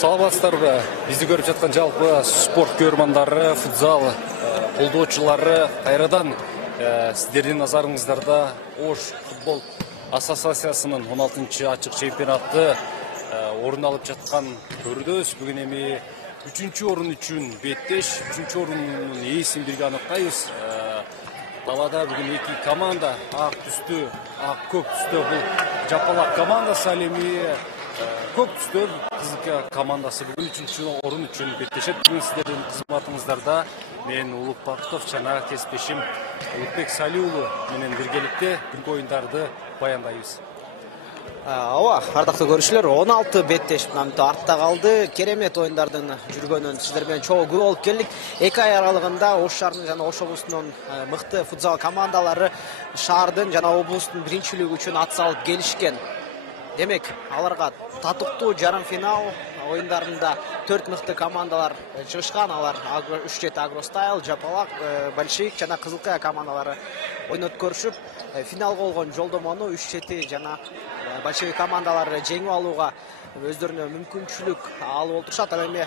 Саламатсыздарбы? Бизди көрүп жаткан жалпы спорт көрмандары, футзал колдоочулары кайрадан сиздердин назарыңыздарда Ош футбол ассоциациясынын 16-чы ачык чемпионаты орун алып жаткан көрүдөбүз. Бүгүн эми 3-чү орун үчүн беттеш, 3-чү орунун ээсин бирге аныктайбыз. Талада бүгүн эки команда ак түстүү, ак көк түстүү бул Жапалак командасы, ал эми көк түстүү кызыл командасы бүгүн 3-чү орун үчүн беттешет. Бүгүн сиздердин кызматыңыздарда мен Улукбактов жана кесиптешим Улукбек Салиулу менен биргеликте бүгүнкү оюндарды баяндайбыз. Ооба, ардактуу көрүүчүлөр, 16 беттеш намты артта калды. Керемет оюндардын жүргөнүн сиздер менен чогуу күбө болуп келдик. 2 ай аралыгында Ош шаарынын жана Ош облусунун мыкты футзал командалары шаардын жана облустун биринчилиги үчүн ат салып келишкен. Демек, аларга татыктуу жарым финал оюндарында 4 мыкты командалар чыгышкан. Алар 3 Агростайл, Жапалак, Большевик жана Кызылкая командалары ойнот көрүшүп, финалга болгон жолдомону 3 жана Большевик командалары жеңип алууга өздөрүнө мүмкүнчүлүк алып отурушат. Ал эми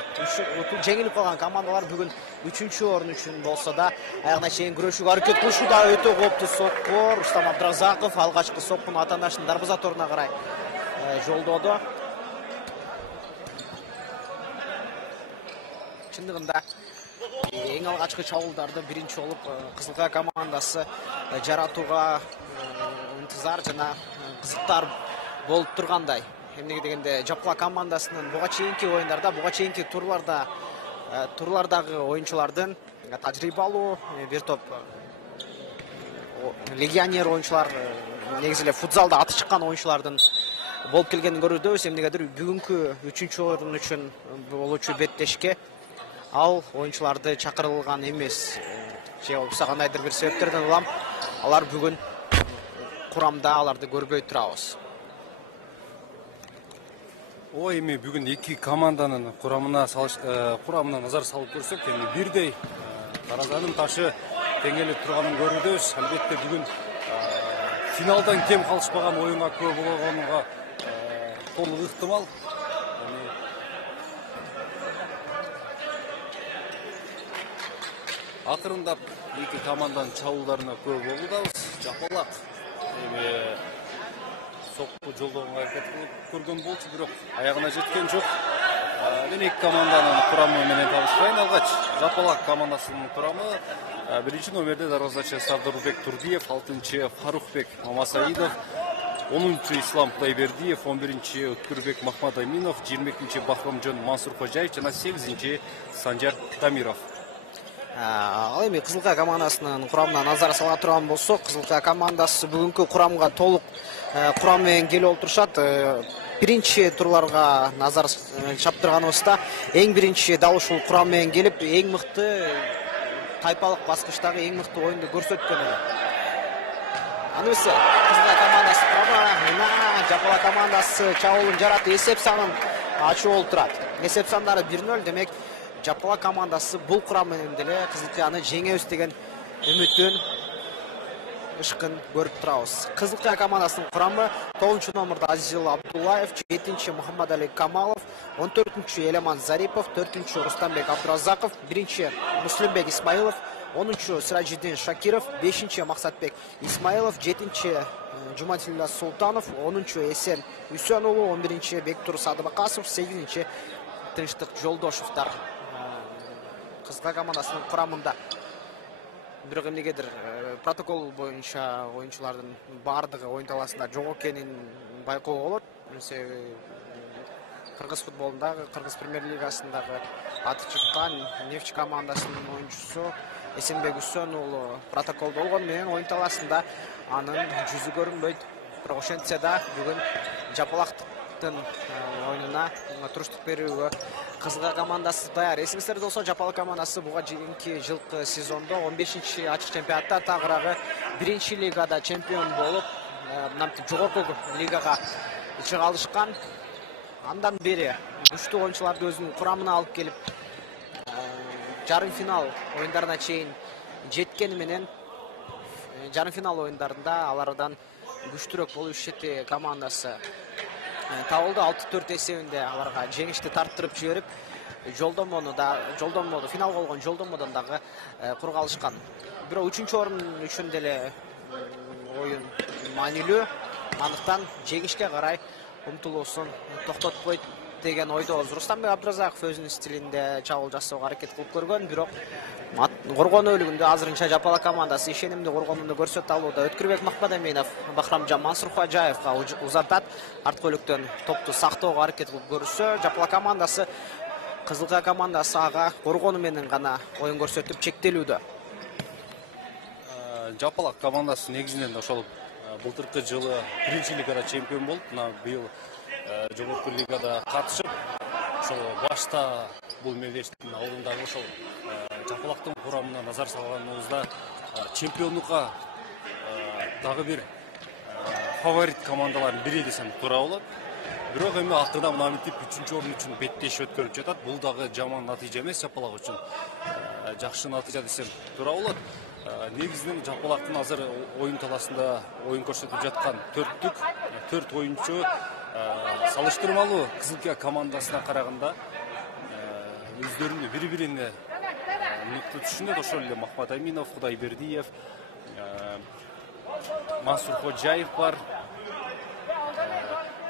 жеңилип калган командалар бүгүн 3-чү орун үчүн болсо да аягына чейин күрөшүүгө аракет кылышууда. Өтө кооптуу соккор. Рустам Абдыразаков алгачкы соккуну атаандаштын дарбаза торуна карай жолдоду. Чындыгында эң алгачкы чабуулдарды биринчи болуп Кызылкая командасы жаратууга ынтызар жана кызыктар болуп тургандай. Эмнеге дегенде Жапалак командасынын буга чейинки оюндарда, буга чейинки турлардагы оюнчулардын тажрыйбалуу бир топ легионер оюнчулар, негизи эле футзалда аты чыккан оюнчулардын болуп келгенин көрүүбүз. Эмнегедир бүгүнкү 3-чү орун үчүн болуучу беттешке ал оюнчуларды чакырылган эмес. Же болбосо кандайдыр бир себептерден улам алар бүгүн курамда аларды көрбөй турабыз. Эми бүгүн эки команданын курамына назар салып көрсөк, эми бирдей таразанын ташы теңелип турганын көрүүбүз. Албетте бүгүн финалдан кем калышпаган оюнга көп болгонуга толук ыктымал. Акырындап эки команданын чабуулдарына көп болуудабыз. Жапалак эми сокку жолдогонго аракет кылып көргөн болчу, бирок аягына жеткен жок. Мен эки команданын курамы менен табышпайын. Алгач Жапалак командасынын курамы: биринчи номерде дарбазачы Сардорбек Турдиев, 6-чы Фарухбек Мамасаидов, 10-чы Ислам Кудайбердиев, 11-чы Өткүрбек Махмадаминов, 22-чы Бахромжон Мансуркожаев жана 8-чы Санжар Тамиров. Ал эми Кызылкая командасынын курамына назар сала турган болсок, Кызылкая командасы бүгүнкү курамга толук курам менен келип отурушат. Биринчи турларга назар чаптырганыбызда эң биринчи дал ушул курам менен келип, эң мыкты тайпалык баскычтагы эң мыкты оюнду көрсөткөн эле. Анысы Кызылкая командасы курамы, Жапалак командасы чабуулун жаратып эсеп санын ачуу болуп турат. Эсеп сандары 1-0, демек Жапалак командасы бул курам менен деле Кызылкаяны жеңебиз деген үмүтүн ышкын көрүп турабыз. Кызылкая командасынын курамы: 9-чу номерде Азизил Абдуллаев, 7-чи Мухаммадали Камалов, 14-чү Элеман Зарипов, 4-чү Рустамбек Абдыразаков, 1-чи Муслимбек Исмаилов, 10-чү Сиражиддин Шакиров, 5-чи Максатбек Исмаилов, 7-чи Жуматилла Султанов, 10-чу Эсен Үсен уулу, 11-чи Бектур Садыбакасов, 8-чи Тынчтык Жолдошевдар Кызылкая командасынын курамында. бирок эмнегедир протокол боюнча оюнчулардын баардыгы оюн талаасында жок экенин байкоого болот. Себеби кыргыз футболундагы, кыргыз премьер-лигасындагы аты чыккан Нефть командасынын оюнчусу Эсенбек Үсөн уулу протоколдо болгону менен оюн талаасында анын жүзү көрүнбөйт. Бирок ошентсе да бүгүн Жапалактын оюнуна туруштук берүүгө Кызылка командасы даяр. Эсиңиздерде болсо, Жапалак командасы буга чейинки жылкы сезондо 15-чи ачык чемпионатта, тагыраагы 1-лигада чемпион болуп, мынтип жогорку лигага чыга алышкан. Андан бери күчтүү оюнчуларды өзүнүн курамына алып келип, жарым финал оюндарына чейин жеткени менен жарым финал оюндарында алардан күчтүүрөөк болуш чети командасы табылды. 6-4 эсебинде аларга жеңишти тарттырып жиберип, жолдомоду финалга болгон жолдомодон дагы курга алышкан. Бирок 3-чү орун үчүн деле оюн маанилүү. Андыктан жеңишке карай умтулуусун токтотпойт деген ойдобуз. Рустамбек Абдыразаков өзүнүн стилинде чабуул жасоого аракет кылып көргөн, бирок коргонуу бөлүгүндө азырынча Жапалак командасы ишенимдүү коргонууну көрсөтө алууда. Өткүрбек Макмадаминов Бахрамжан Мансурхожаевга узатат, арткы бөлүктөн топту сактоого аракет кылып көрүшсө, Жапалак командасы Кызылка командасы ага коргонуу менен гана оюн көрсөтүп чектелүүдө. Жапалак командасы негизинен ошол былтыркы жылы 1-лигада чемпион болуп, мына быйыл жогорку лигада катышып, ошол башта бул мелдештин алдындагы ошол Жапалактын курамына назар салганыбызда чемпиондукка дагы бир фаворит командалардын бири десем туура болот. Бирок эми акырда мына мынтип 3-чү орун үчүн беттешип өткөрүп жатат. Бул дагы жаман натыйжа эмес Жапалак үчүн. Жакшы натыйжа десем туура болот. Негизинен Жапалактын азыр оюн талаасында оюн көрсөтүп жаткан 4 оюнчу салыштырмалуу Кызылка командасына караганда өздөрүнүн бири-бирине нукту түшүнөт. Ошол эле Махмадаминов, Кудайбердиев, Мансурхожаев бар.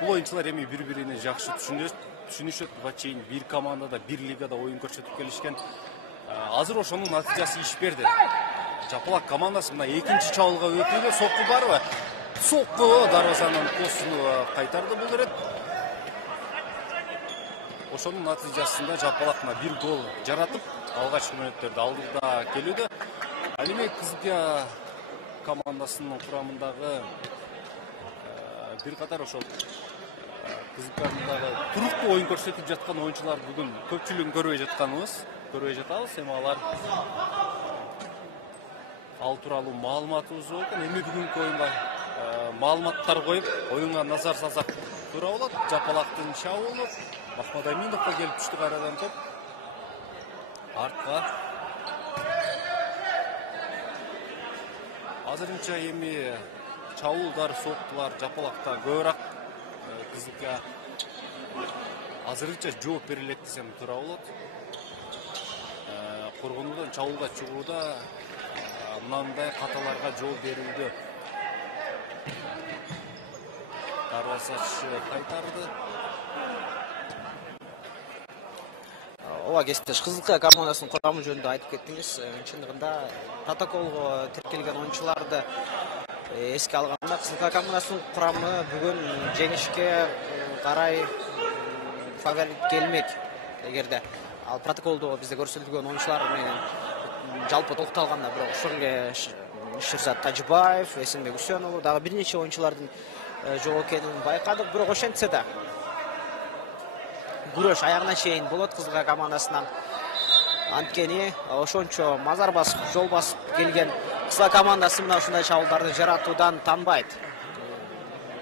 Бул оюнчулар эми бири-бирине жакшы түшүнүшөт. Буга чейин бир командада, бир лигада оюн көрсөтүп келишкен. Азыр ошонун натыйжасы иш берди. Жапалак командасы мына экинчи чабуулга өтүүдө, сокку барбы? Сокку дарбазанын постуну кайтарды бул рет. Ошонун натыйжасында Жапалак бир гол жаратып, алгачкы мүнөттөрдө алдыда келүүдө. Ал эми Кызылка командасынын курамындагы бир катар ошол Кызылкадагы туруктуу оюн көрсөтүп жаткан оюнчулар бүгүн көпчүлүгүн көрбөй жатабыз. Эми алар ал тууралуу маалыматыбыз болот. Эми бүгүнкү оюнга маалыматтар коюп, оюнга назар салсак туура болот. Жапалактын чабуулу Махмадаминовго келип түштү кайрадан топ. Артка. Азырынча эми чабуулдар, соктулар Жапалакта көбүрөөк. Кызылка азырынча жооп берилет десем туура болот. Коргонуудон чабуулга чыгууда мындай каталарга жол берүүдө. Дарбазачы кайтарды. Ооба, кесиптеш, Кызылка командасынын курамы жөнүндө айтып кеттиңиз. Чындыгында протоколго тиркелген оюнчуларды эске алганда Кызылка командасынын курамы бүгүн жеңишке карай фаворит келмек. Эгерде ал протоколдо бизде көрсөтүлгөн оюнчулар менен жалпы токталганда, бирок ошол эле Ширзат Тажибаев, Эсенбек Үсөн уулу дагы бир нече оюнчулардын жок экенин байкадык. Бирок ошентсе да күрөш аягына чейин болот Кызылка командасынан. Анткени ошончо мазар басып, жол басып келген Кызылка командасы мына ушундай чабуулдарды жаратуудан танбайт.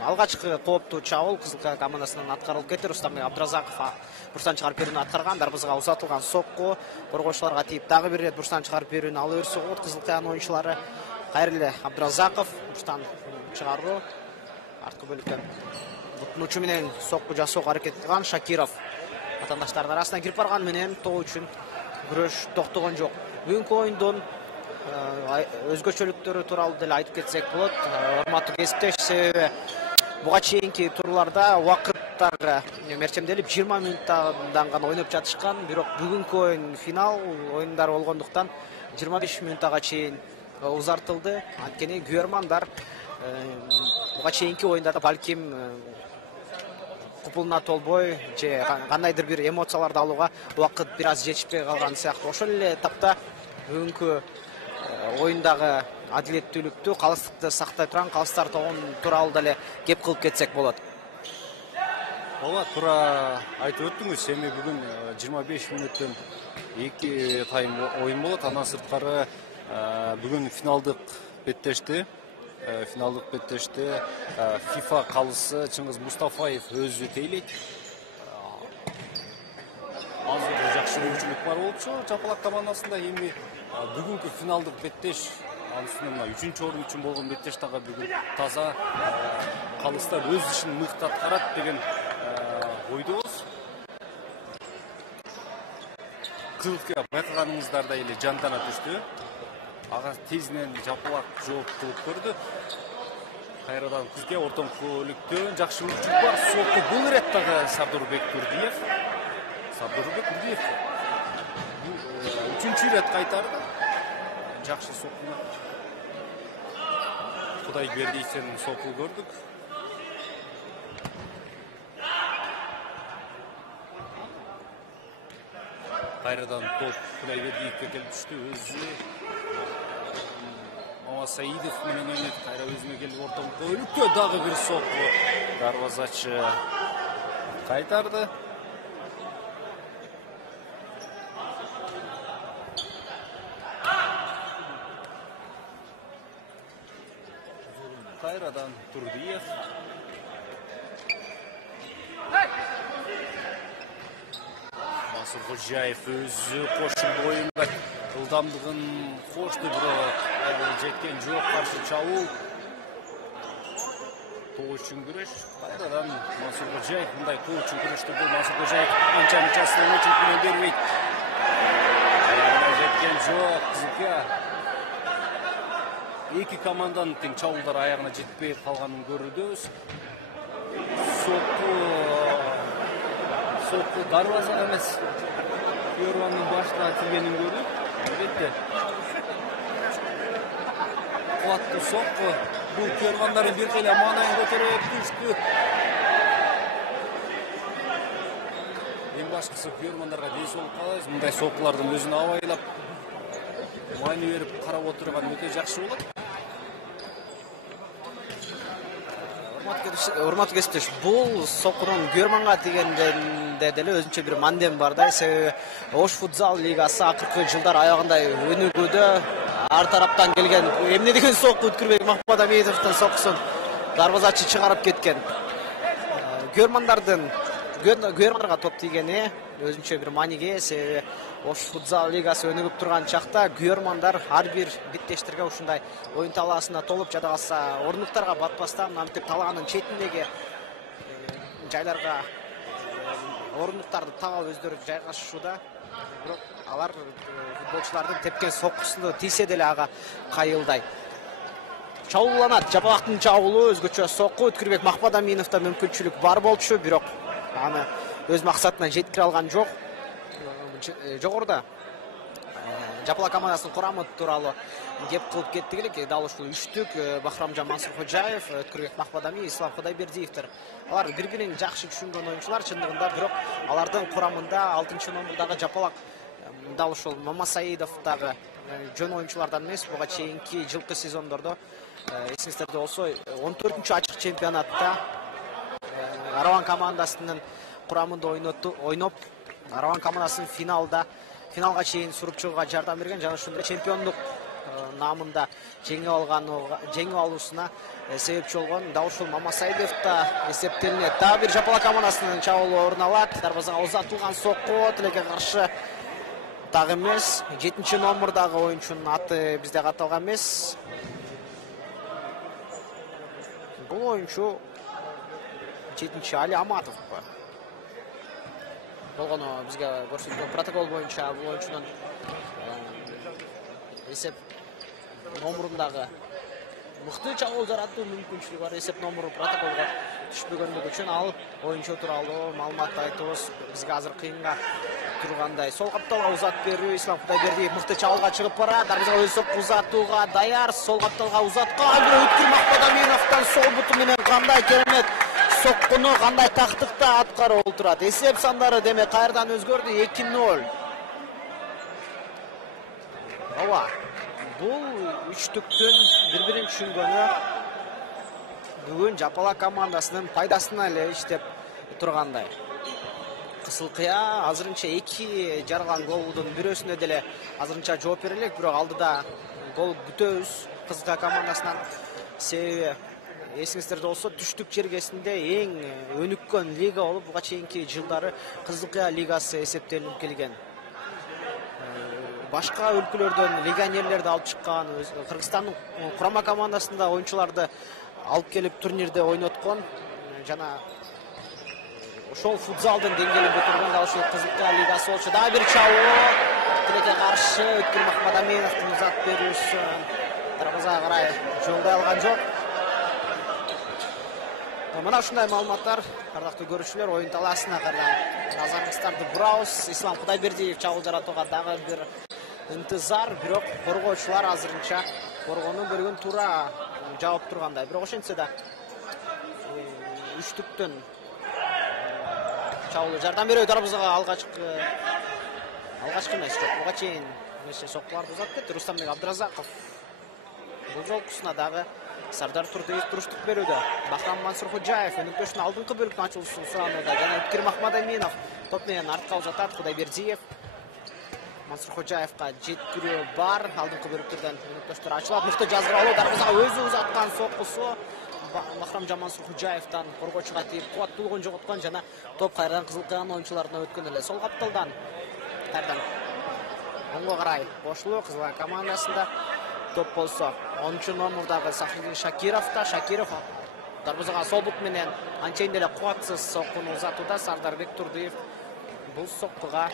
Алгачкы кооптуу чабуул Кызылка командасынан аткарылып кетти. Рустамбек Абдыразаков бурстан чыгарып берүүнү аткарган, дарбазага узатылган сокку коргоочуларга тийип дагы бир ирет бурстан чыгарып берүүнү ала берсе болот. Кызылканын оюнчулары кайра эле Абдыразаков бурстан чыгаруу, арткы бөлүктөн бутун учу менен сокку жасоого аракет кылган Шакиров атаандаштардын арасына кирип барган менен тоо үчүн күрөш токтогон жок. Бүгүнкү оюндун өзгөчөлүктөрү тууралуу деле айтып кетсек болот. Урматтуу кесиптеш, себеби буга чейинки турларда убакыттары мерчемделип 20 мүнөттөн гана ойноп жатышкан, бирок бүгүнкү оюн финал оюндары болгондуктан 25 мүнөттага чейин узартылды. Анткени Гюермандар буга чейинки оюндарда балким купулуна толбой же кандайдыр бир эмоцияларды алууга убакыт бир аз жетишпей калган сыяктуу. Ошол эле тапта бүгүнкү оюндагы адилеттүүлүктү, калыстыкты сактай турган калыстар тобу тууралуу деле кеп кылып кетсек болот. Ооба, туура айтып өттүңүз. Эми бүгүн 25 мүнөттөн 2 тайм оюн болот. Андан сырткары бүгүн финалдык беттешти FIFA калысы Чыңгыз Мустафаев өзү тейлейт. Азыр жакшы мүмкүнчүлүк бар болчу Жапалак командасында. Эми бүгүнкү финалдык беттеш, анысында 3-чү орун үчүн болгон беттештагы бүгүн таза калыстар өз ишин мыкты аткарат деген ойдобуз. Кылыкка байкаганыңыздардай эле жандана түштү. Ага тезинен Жапалак жооп кылып көрдү. Кайрадан кызга ортоңкулуктөн жакшы мүмкүнчүлүк бар. Сокку бул ирет дагы Сабдурбек Турдиев. Үчүнчү ирет кайтарды. Жакшы сокуна Кудайбердиевден сокку көрдүк. Кайрадан топ Кудайбердиевге келип түштү. Өзү Мамасаидов менен ойнойт. Кайра өзүнө келип ортоңкулукка дагы бир сокку дарвазачы кайтарды. Кайрадан Турдиев. Мансур Кожаев өзү кошулду оюнда ылдамдыгын кошту, бирок жеткен жок. Каршы чабуул. Тоо үчүн күрөш. Кайрадан Мансур Кожаев мындай тоо үчүн күрөштү. Бул Мансур Кожаев анча-мынчасына чекине бербейт. Жеткен жок кызга. Эки команданын тең чабуулдары аягына жетпей калганын көрүбүз. Сокку дарвазага эмес, Гюермандын башына киргенин көрдүк. Албетте. Кубаттуу сокку. Бул Гюермандардын бир кыйла маанайын көтөрүп түштү. Эң башкысы Гюермандарга дес болуп калабыз. Мындай соккулардын өзүнө абайлап майны берип карап отурган өтө жакшы болот. Урматтуу кесиптеш, бул соккунун Гюерманга тигенде деле өзүнчө бир мандем бар да. Себеби Ош футзал лигасы акыркы жылдар аягында өнүгүүдө, ар тараптан келген эмне деген сокку Өткүрбек Махмадамедовдун соккусун дарвазачы чыгарып кеткен. Гюермандарга топ тийгени өзүнчө бир мааниге. Себеби Ош футзал лигасы өнүгүп турган чакта Гюермандар ар бир биттештерге ушундай оюн талаасына толуп, жада калса ордуктарга батпастан мынтип талаанын четиндеги жайларга ордуктарды таап өздөрү жайгашууда. Бирок алар футболчулардын тепкен соккусу тийсе деле ага кайылдай. Чабууланат. Жапалактын чабуулу өзгөчө сокку. Өткүрбек Махмадаминовдо мүмкүнчүлүк бар болчу, бирок аны өз максатына жеткире алган жок. Жогоруда Жапалак командасынын курамы тууралуу кеп кылып кеттик элек. Дал ушул үчтүк Бахрамжан Мансур Кожаев, Өткүрбек Махмадамиев, Ислам Кудайбердиевдер. Алар бири-бирин жакшы түшүнгөн оюнчулар чындыгында, бирок алардын курамында 6-номурдагы Жапалак дал ушул Мамасаидов дагы жөн оюнчулардан эмес. Буга чейинки жылкы сезондордо эсиңиздерде болсо 14-чү ачык чемпионатта Араван командасынын курамында ойноп, Араван командасынын финалга чейин суруп чыгууга жардам берген, жана ушундай чемпиондук намында жеңип алуусуна себепчи болгон дал ушул Мамасаидов да эсептелинет. Дагы бир Жапалак командасынын чабуулу орун алат. Дарбазага узатылган сокку, тилекке каршы дагы эмес. 7-чи номурдагы оюнчунун аты бизде каталган эмес. Бул оюнчу 7-чи Али Аматов болгону бизге көрсөткөн протокол боюнча бул оюнчунун эсеп номурундагы мыкты чабуул жаратуу мүмкүнчүлүгү бар. Эсеп номуру протоколго түшпөгөндүгү үчүн ал оюнчу тууралуу маалымат айтыбыз бизге азыр кыйынга тургандай. Сол капталга узат берүү. Ислам Кудайбердиев мыкты чабуулга чыгып барат. Дарбазага өз сокку узатууга даяр. Сол капталга узаткан Өткүр Махмадаминовдон сол буту менен кандай керемет соккуну, кандай тактыкта аткарып отурат. Эсеп сандары демек кайрадан өзгөрдү. 2-0. Ооба. Бул үчтүктүн бири-бирин түшүнгөнү бүгүн Жапалак командасынын пайдасына эле иштеп тургандай. Кысылкыя азырынча 2 жарган голдун бирөөсүнө деле азырынча жооп бере элек, бирок алдыда гол күтөбүз Кызылкыя командасынан. Себеби эсиңиздерде болсо түштүк жергесинде эң өнүккөн лига болуп, буга чейинки жылдары Кызылкыя лигасы эсептелип келген. Башка өлкөлөрдөн легионерлерди алып чыккан, Кыргызстандын курама командасында оюнчуларды алып келип турнирде ойноткон жана ошол футзалдын деңгээлин көтөргөн дал ушул Кызылкыя лигасы болчу. Дагы бир чабуу тилекке каршы Өткүр Махмадаминовдун узат берүүсү дарбазага карай жолдой алган жок. Мына ушундай маалыматтар, ардактуу көрүүчүлөр, оюн талаасына назарыңыздарды бурабыз. Ислам Кудайбердиев чабуул жаратууга дагы бир ынтызар, бирок коргоочулар азырынча коргоонун бөлүгүн туура жаап тургандай. Бирок ошентсе да үчтүктөн чабуул жардам берүү дарбазага алгачкы эмес жок. Буга чейин нече соккуларды узатып кетти Рустамбек Абдыразаков. Бул жолкусуна дагы Сардар Турдиев туруштук берүүдө. Бахрам Мансурхожаев өнүктүштүн алдыңкы бөлүктүн ачылуусун суранууда. Жана Өткүр Махмадаминов топ менен артка узатат. Кудайбердиев Мансурхожаевка жеткирүү бар. Алдыңкы бөлүктөрдөн өнүктүштөр ачылат. Мыкты жазгыралуу дарбазага өзү узаткан соккусу Бахрам Мансурхожаевдан коргоочуга тийип кубаттуулугун жоготкон жана топ кайрадан Кызылкыянын оюнчуларына өткөн эле. Сол капталдан кайрадан оңго карай кошулуу Кызылкыя командасында топ болсо 10 номердагы Сахридин Шакировда. Шакиров дарбазага сол бут менен анчейин деле кубатсыз соккуну узатууда. Сардарбек Турдиев бул соккуга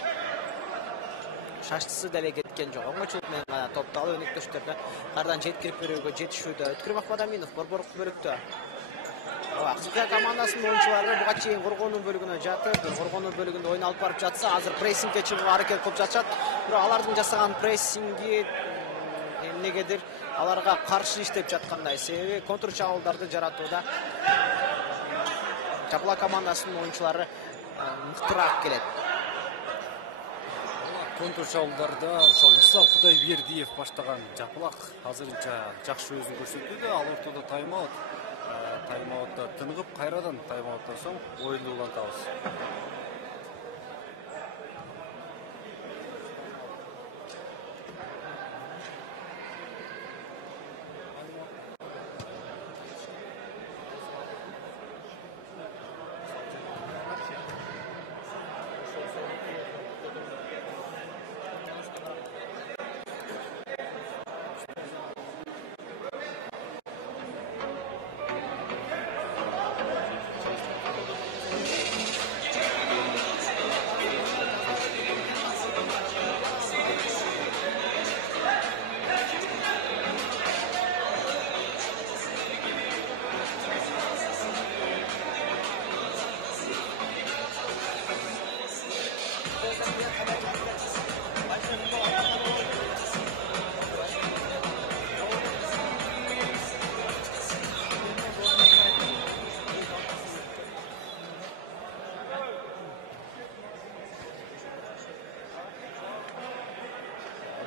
шаштысы деле кеткен жок. Оңочулук менен гана топто алып өнүктүштөрдө кайрадан жеткирип берүүгө жетишүүдө. Өткүр Махмадаминов борборлук бөлүктө. Кызылкыя командасынын оюнчулары буга чейин коргоонун бөлүгүнө жатып, коргоонун бөлүгүндө ойун алып барып жатса, азыр прессингге чыгууга аракет кылып жатышат. Бирок алардын жасаган прессинги эмнегедир аларга каршы иштеп жаткандай. Себеби контр чабуулдарды жаратууда Жапалак командасынын оюнчулары мыктыраак келет. Контр чабуулдарда ошол Ислам Кудайбердиев баштаган Жапалак азырынча жакшы өзүн көрсөтүүдө. Ал ортодо тайм-аутта тыныгып, кайрадан тайм-ауттан соң оюнду улантабыз.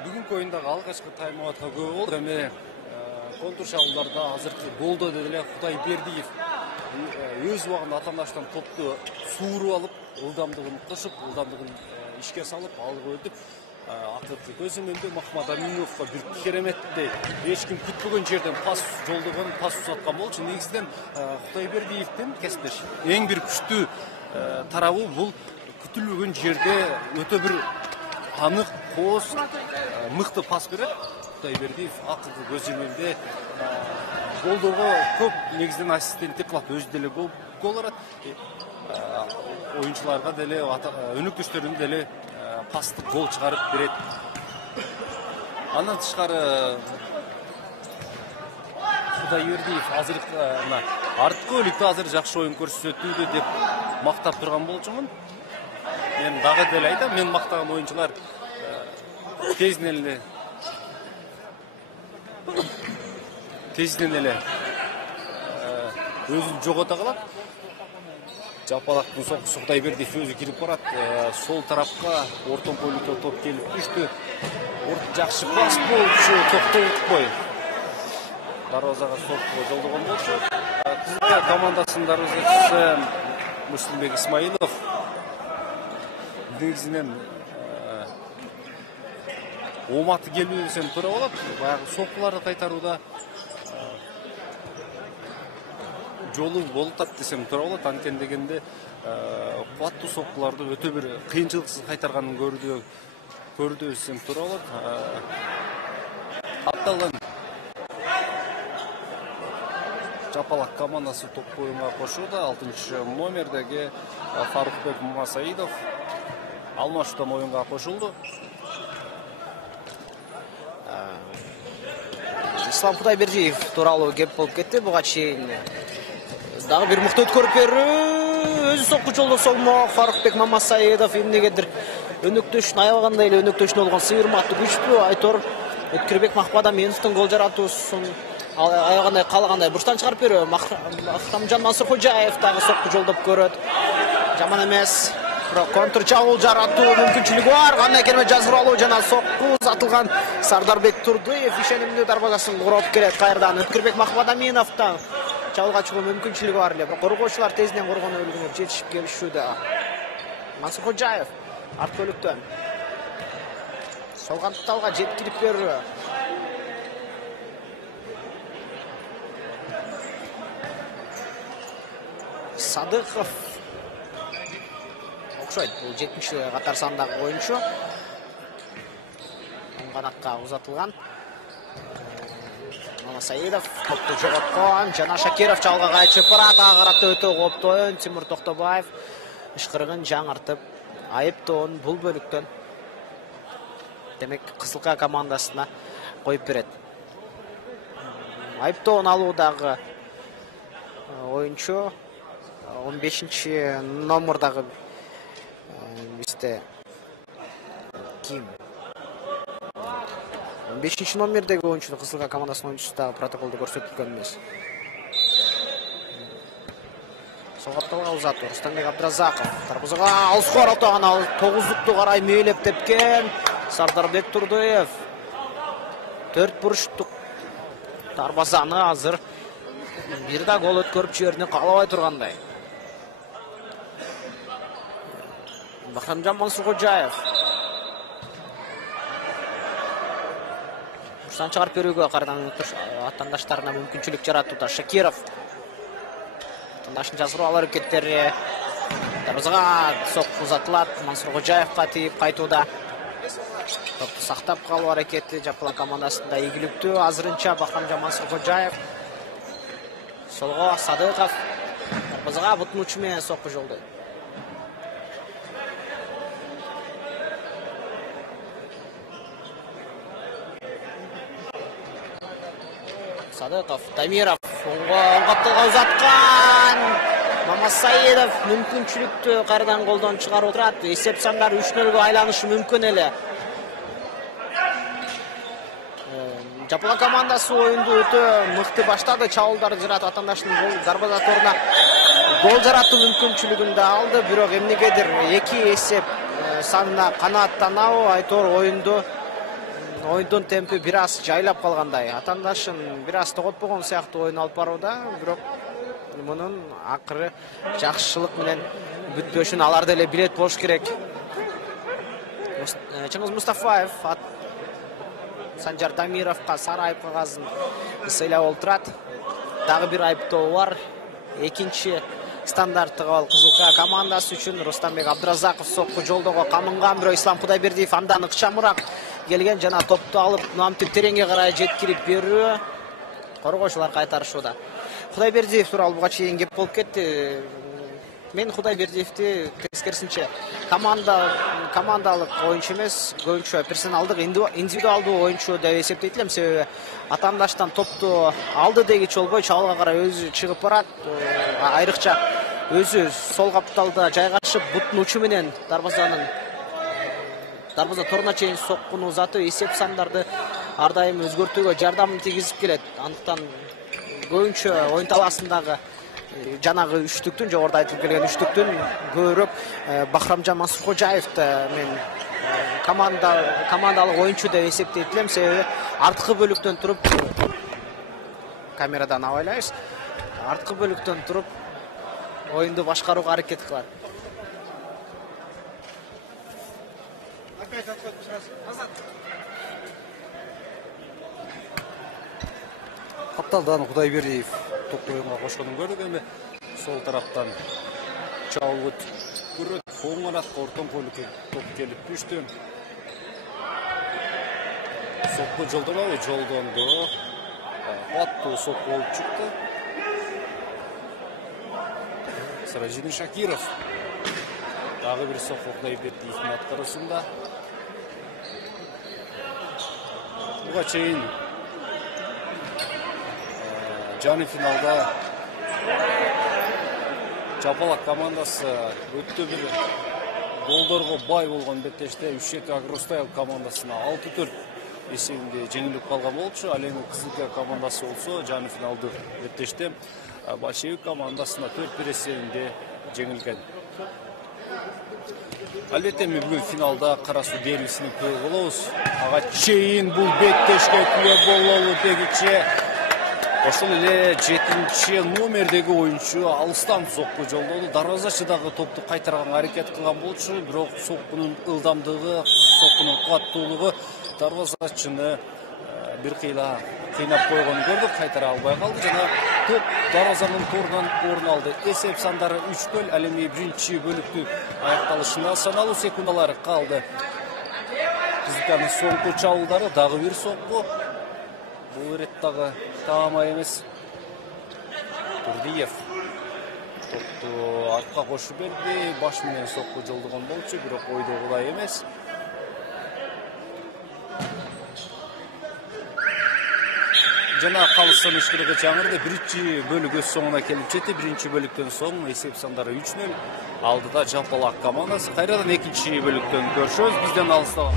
Бүгүнкү оюндагы алгачкы тайм-аутка көп болду. Эми контр чабуулдарда азыркы голдо деле Кудайбердиев өз убагында атамдаштан топту сууруп алып, ылдамдыгын кошуп, ылдамдыгын ишке салып, алга өтүп, акыркы көз өнүндө Махмадаминовго бир кереметтей эч ким күтпөгөн жерден пас жолдогон, пас узаткан болчу. Негизинен Кудайбердиевдин кесиптеш эң бир күчтүү тарабы бул күтүлбөгөн жерде өтө бир анык, кооз, мыкты пас берет. Кудайбердиев акыркы көз өнүндө голдого көп негизинен ассистенттик кылат, өзү деле гол урат. Оюнчуларга деле, өнүктүштөрүнө деле пастык гол чыгарып берет. Андан тышкары Кудайбердиев артқы бөлүктө азыр жакшы оюн көрсөтүүдө деп мактап турган болчумун. мен дагы деле айтам, мен мактаган оюнчулар тезинен эле өзүн жогото калат. Жапалактын сокусу Кудайбердиев өзү кирип барат. Сол тарапка ортон бойлукка топ келип түштү. Жакшы пас болчу, токтотпой. Дарвазага сокко жолдогон болчу. Кызылка командасынын дарвазачысы Муслимбек Исмаилов негизинен оматы келбей десем туура болот. Баягы соккуларды кайтарууда жолу болуп атат десем туура болот. Анткени дегенде кубаттуу соккуларды өтө бир кыйынчылыксыз кайтарганын көрдү десем туура болот. Капталган Жапалак командасы топко оюнга кошууда. 6-номердеги Фарукбек Мамасаидов алмашуудан оюнга кошулду. Ислам Кудайбердиев тууралуу кеп болуп кетти. Буга чейин дагы бир мыкты өткөрүп берүү. Өзү сокку жолдосолмо Фарукбек Мамасаидов эмнегедир өнөктөшүн аябагандай эле өнөктөшүнө болгон сыйырматтуу күчтүү Айтор Өткүрбек Махмадаминовдун гол жаратуусун аягандай каалагандай бурчтан чыгарып берүү. Махрамжан Мансуркожаев дагы сокку жолдоп көрөт. Жаман эмес. Бирок контр жабуу жаратуу мүмкүнчүлүгү бар. Кандай керемет жазгыралуу жана сокку узатылган Сардарбек Турдуев ишенимдүү дарбазасын куроп келет кайрадан. Өткүрбек Махмадаминовдон чабуулга чыгуу мүмкүнчүлүгү бар эле. Бирок коргоочулар тезинен коргон өлгүнө жетишип келишүүдө. Мансуркожаев арт бөлүктөн сол канталга жеткирип берүү. Садыков окшойт. Бул 70-катар сандагы оюнчу. Оң канатка узатылган. Мамасаидов топту жоготкон. Жана Шакиров жалга кайчып барат. Ага карата өтө кооптуу оюн. Тимур Токтобаев ышкырыгын жаңыртып айыптоон бул бөлүктөн демек Кызылка командасына коюп берет. Айыптоон алуудагы оюнчу 15-номердагы бизде ким? 15-номердеги оюнчу Кызылка командасынын оюнчусу дагы протоколдо көрсөтүлгөн эмес. Сол капталга узатуу Рустамбек Абдразаков тарбызага алыскор отогон ал 9-лукту карай мээлеп тепкен Сардарбек Турдуев 4 бурчтук дарбазаны азыр бир да гол өткөрүп жиберүүнү каалабай тургандай. Бахрамжан Мансуркожаев бурчтан чыгарып берүүгө кайрадан атандаштарына мүмкүнчүлүк жаратууда. Шакиров атандашын жазгыруу аракеттери дарбазага сокку узатылат. Мансуркожаевка тийип кайтууда. Топту сактап калуу аракети Жапалак командасында ийгиликтүү. Азырынча Бахрамжан Мансуркожаев солго Садыков дарбазага бутун учу менен сокку жолдойт. Садыков, Тамиров оң капталга узаткан. Мамасаидов мүмкүнчүлүктү кайрадан колдон чыгарып отурат. Эсеп сандары 3-0 айланышы мүмкүн эле. Жапалак командасы оюнду өтө мыкты баштады. Чабуулдарды жаратып атандашынын дарбаза торуна гол жаратуу мүмкүнчүлүгүн да алды. Бирок эмнегедир 2 эсеп санына канааттанабы Айтор оюндун темпи бир аз жайлап калгандай. Атандашын бир аз тоготпогон сыяктуу оюн алып барууда. Бирок мунун акыры жакшылык менен бүтпөшүн алар деле билет болуш керек. Чыңгыз Мустафаев Санжар Тамировка сары айып кагазын сыйлап олтурат. Дагы бир айыптоо бар. Экинчи стандарттык абал Кызылка командасы үчүн Рустамбек Абдразаков сокку жолдого камынган, бирок Ислам Кудайбердиев андан ыкчамыраак келген жана топту алып мынтип тереңге карай жеткирип берүү. Коргоочулар кайтарышууда. Кудайбердиев тууралуу буга чейин кеп болуп кетти. Мен Кудайбердиевти тескерисинче командалык оюнчу эмес, көбүнчө персоналдык индивидуалдуу оюнчу деп эсептейт элем. Себеби атандаштан топту алды дегичи болбой чабуулга карай өзү чыгып барат. Айрыкча өзү сол капталда жайгашып буттун учу менен дарбаза торуна чейин соккуну узатып эсеп сандарды ар дайым өзгөртүүгө жардамын тийгизип келет. Андыктан көбүнчө оюн талаасындагы жанагы үчтүктүн, жогоруда айтылып келген үчтүктүн көбүрөөк Бахрамжан Мансуркожаевди мен командалык оюнчу деп эсептейт элем. Себеби арткы бөлүктөн туруп камерадан абайлайбыз. Арткы бөлүктөн туруп оюнду башкарууга аракет кылат. Капталдан Кудайбердиев топту оюнга кошконун көрдүк. Эми сол тараптан чабуулут көрөт. Оңонат ортон колукке топ келип түштү. Сокку жолдонобу? Жолдонду. Аттуу сокку болуп чыкты. Сиражидин Шакиров. Дагы бир сокку Кудайбердиевдин аткаруусунда. Буга чейин жарым финалда Жапалак командасы өтө бир голдорго бай болгон беттеште Ушек Агростайл командасына 6-4 эсебинде жеңилип калган болчу. Ал эми Кызылкия командасы болсо жарым финалдык беттеште Большевик командасына 4-1 эсебинде жеңилген. Албетте бүгүн финалда кара суу дербисин көрө болобуз. Ага чейин бул беттешке күлө бололу дегиче ошол эле 7-чи номердеги оюнчу алыстан сокку жолдоду. Дарбазачы дагы топту кайтарганга аракет кылган болчу, бирок соккунун ылдамдыгы, соккунун кубаттуулугу дарбазачыны бир кыйнап койгонун көрдүк. Кайтара албай калды жана топ дарбазанын торунан орун алды. Эсеп сандары 3-0. Ал эми биринчи бөлүктүн аякталышына саналуу секундалар калды. Кызылкиянын соңку чабуулдары дагы бир сокку. Бул ирет дагы таамай эмес. Турдиев топту артка кошуп берди. Баш менен сокку жолдогон болчу, бирок ойдогудай эмес. Жана калыстын ишкирге чаңырды. Биринчи бөлүк өз соңуна келип жетти. Биринчи бөлүктөн соң эсеп сандары 3-0. Алдыда Жапалак командасы. Кайрадан экинчи бөлүктөн көрүшөбүз. Бизден алыстаган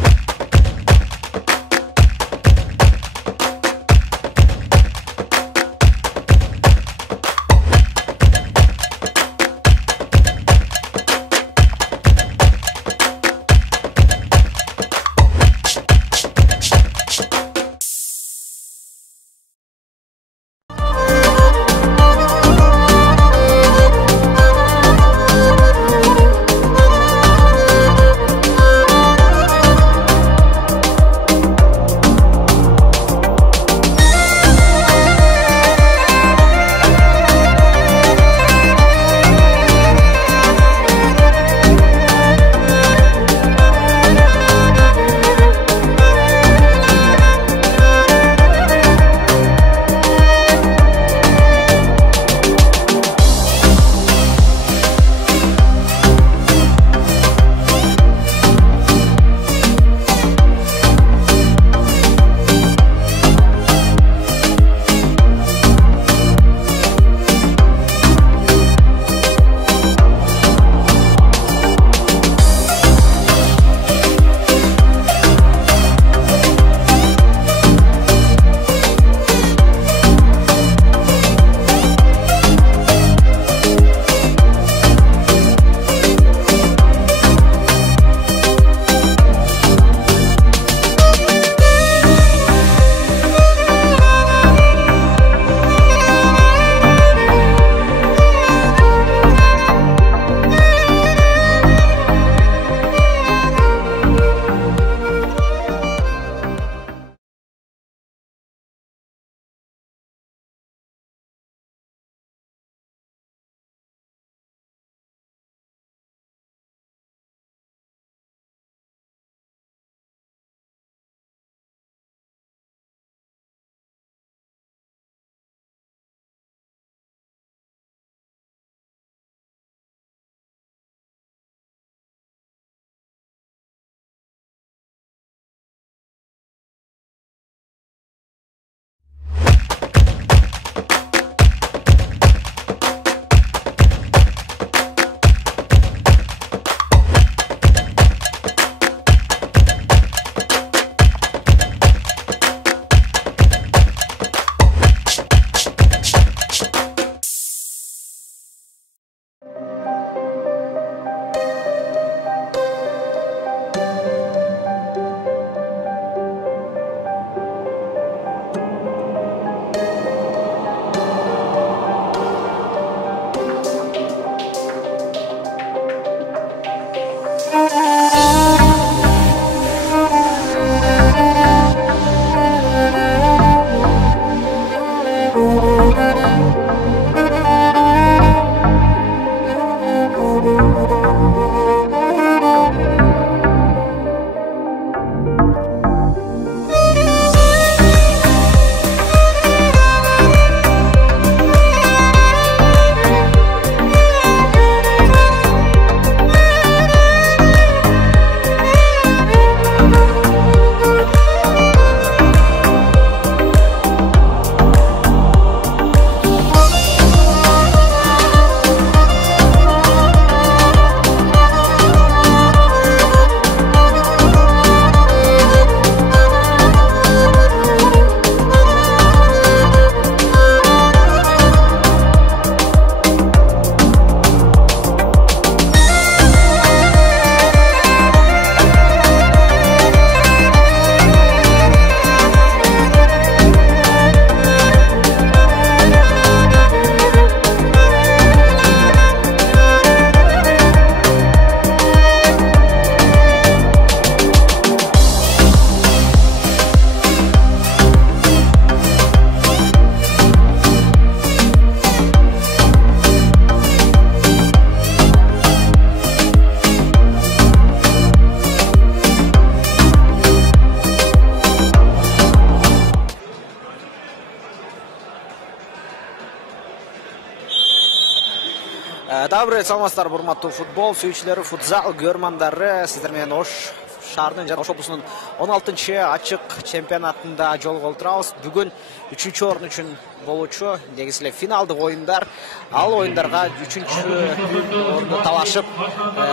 Дагы бир саламатсыздар, урматтуу футбол сүйүүчүлөрү, футзал көрмандары. Сиздер менен Ош шаарынын жана Ош облусунун 16-ачык чемпионатында жолугуп турабыз. Бүгүн 3-орун үчүн болуучу негизи эле финалдык оюндар. Ал оюндарга 3-орунду талашып,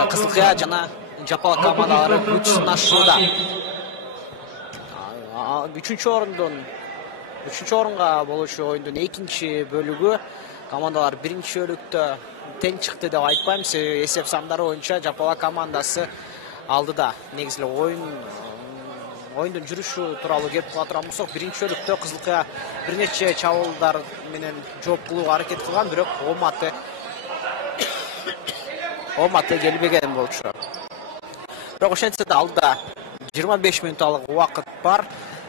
Кызыл Кыя жана Жапалак командалары күч сынашууда. 3-орунга болуучу оюндун экинчи бөлүгү командалар биринчи бөлүктө тең чыкты деп айтпайм. Эсеп сандары боюнча Жапалак командасы алдыда. Негизи эле оюндун жүрүшү тууралуу кеп кала турган болсок, биринчи бөлүктө Кызыл Кыя бир нече чабуулдар менен жооп кылууга аракет кылган, бирок ооматы келбеген болчу. Бирок ошентсе да алдыда 25 минутталык убакыт бар.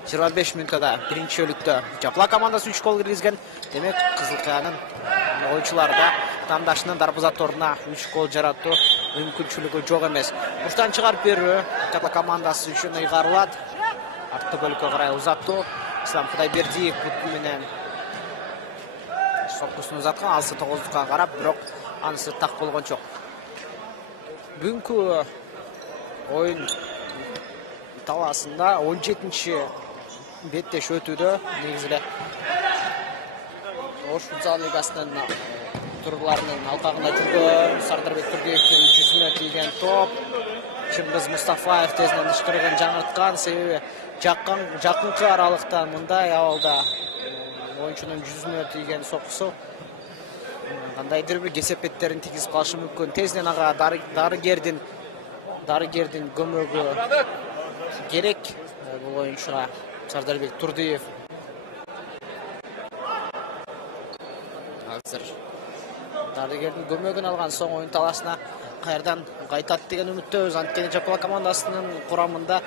25 минутада биринчи бөлүктө Жапалак командасы 3 гол киргизген. Демек, Кызыл Кыянын оюнчулары да тандашынын дарбазаторуна 3 гол жаратуу мүмкүнчүлүгү жок эмес. Буштан чыгарып берүү Жапалак командасы үчүн ыйгарылат. Артты бөлүккө карай узаттуу. Ислам Кудайбердиев бут менен соккусун узаткан, алысы 9-дукка карап, бирок анысы так болгон жок. Бүгүнкү оюн талаасында 17-чи беттеш өтүүдө. Негизи эле Ош футзал лигасынын турларынын алкагында жүргөн Сардарбек Турдиевдин жүзүнө тийген топ Чыңгыз Мустафаев тезинен ышкырыгын жаңырткан. Себеби жакынкы аралыкта мындай абалда оюнчунун жүзүнө тийген сокусу кандайдыр бир кесепеттерин тийгизип калышы мүмкүн. Тезинен ага дарыгердин көмөгү керек бул оюнчуга. Сардарбек Турдиев азыр дарыгердин көмөгүн алган соң оюн талаасына кайрадан кайтат деген үмүттөбүз. Анткени Жапалак командасынын курамында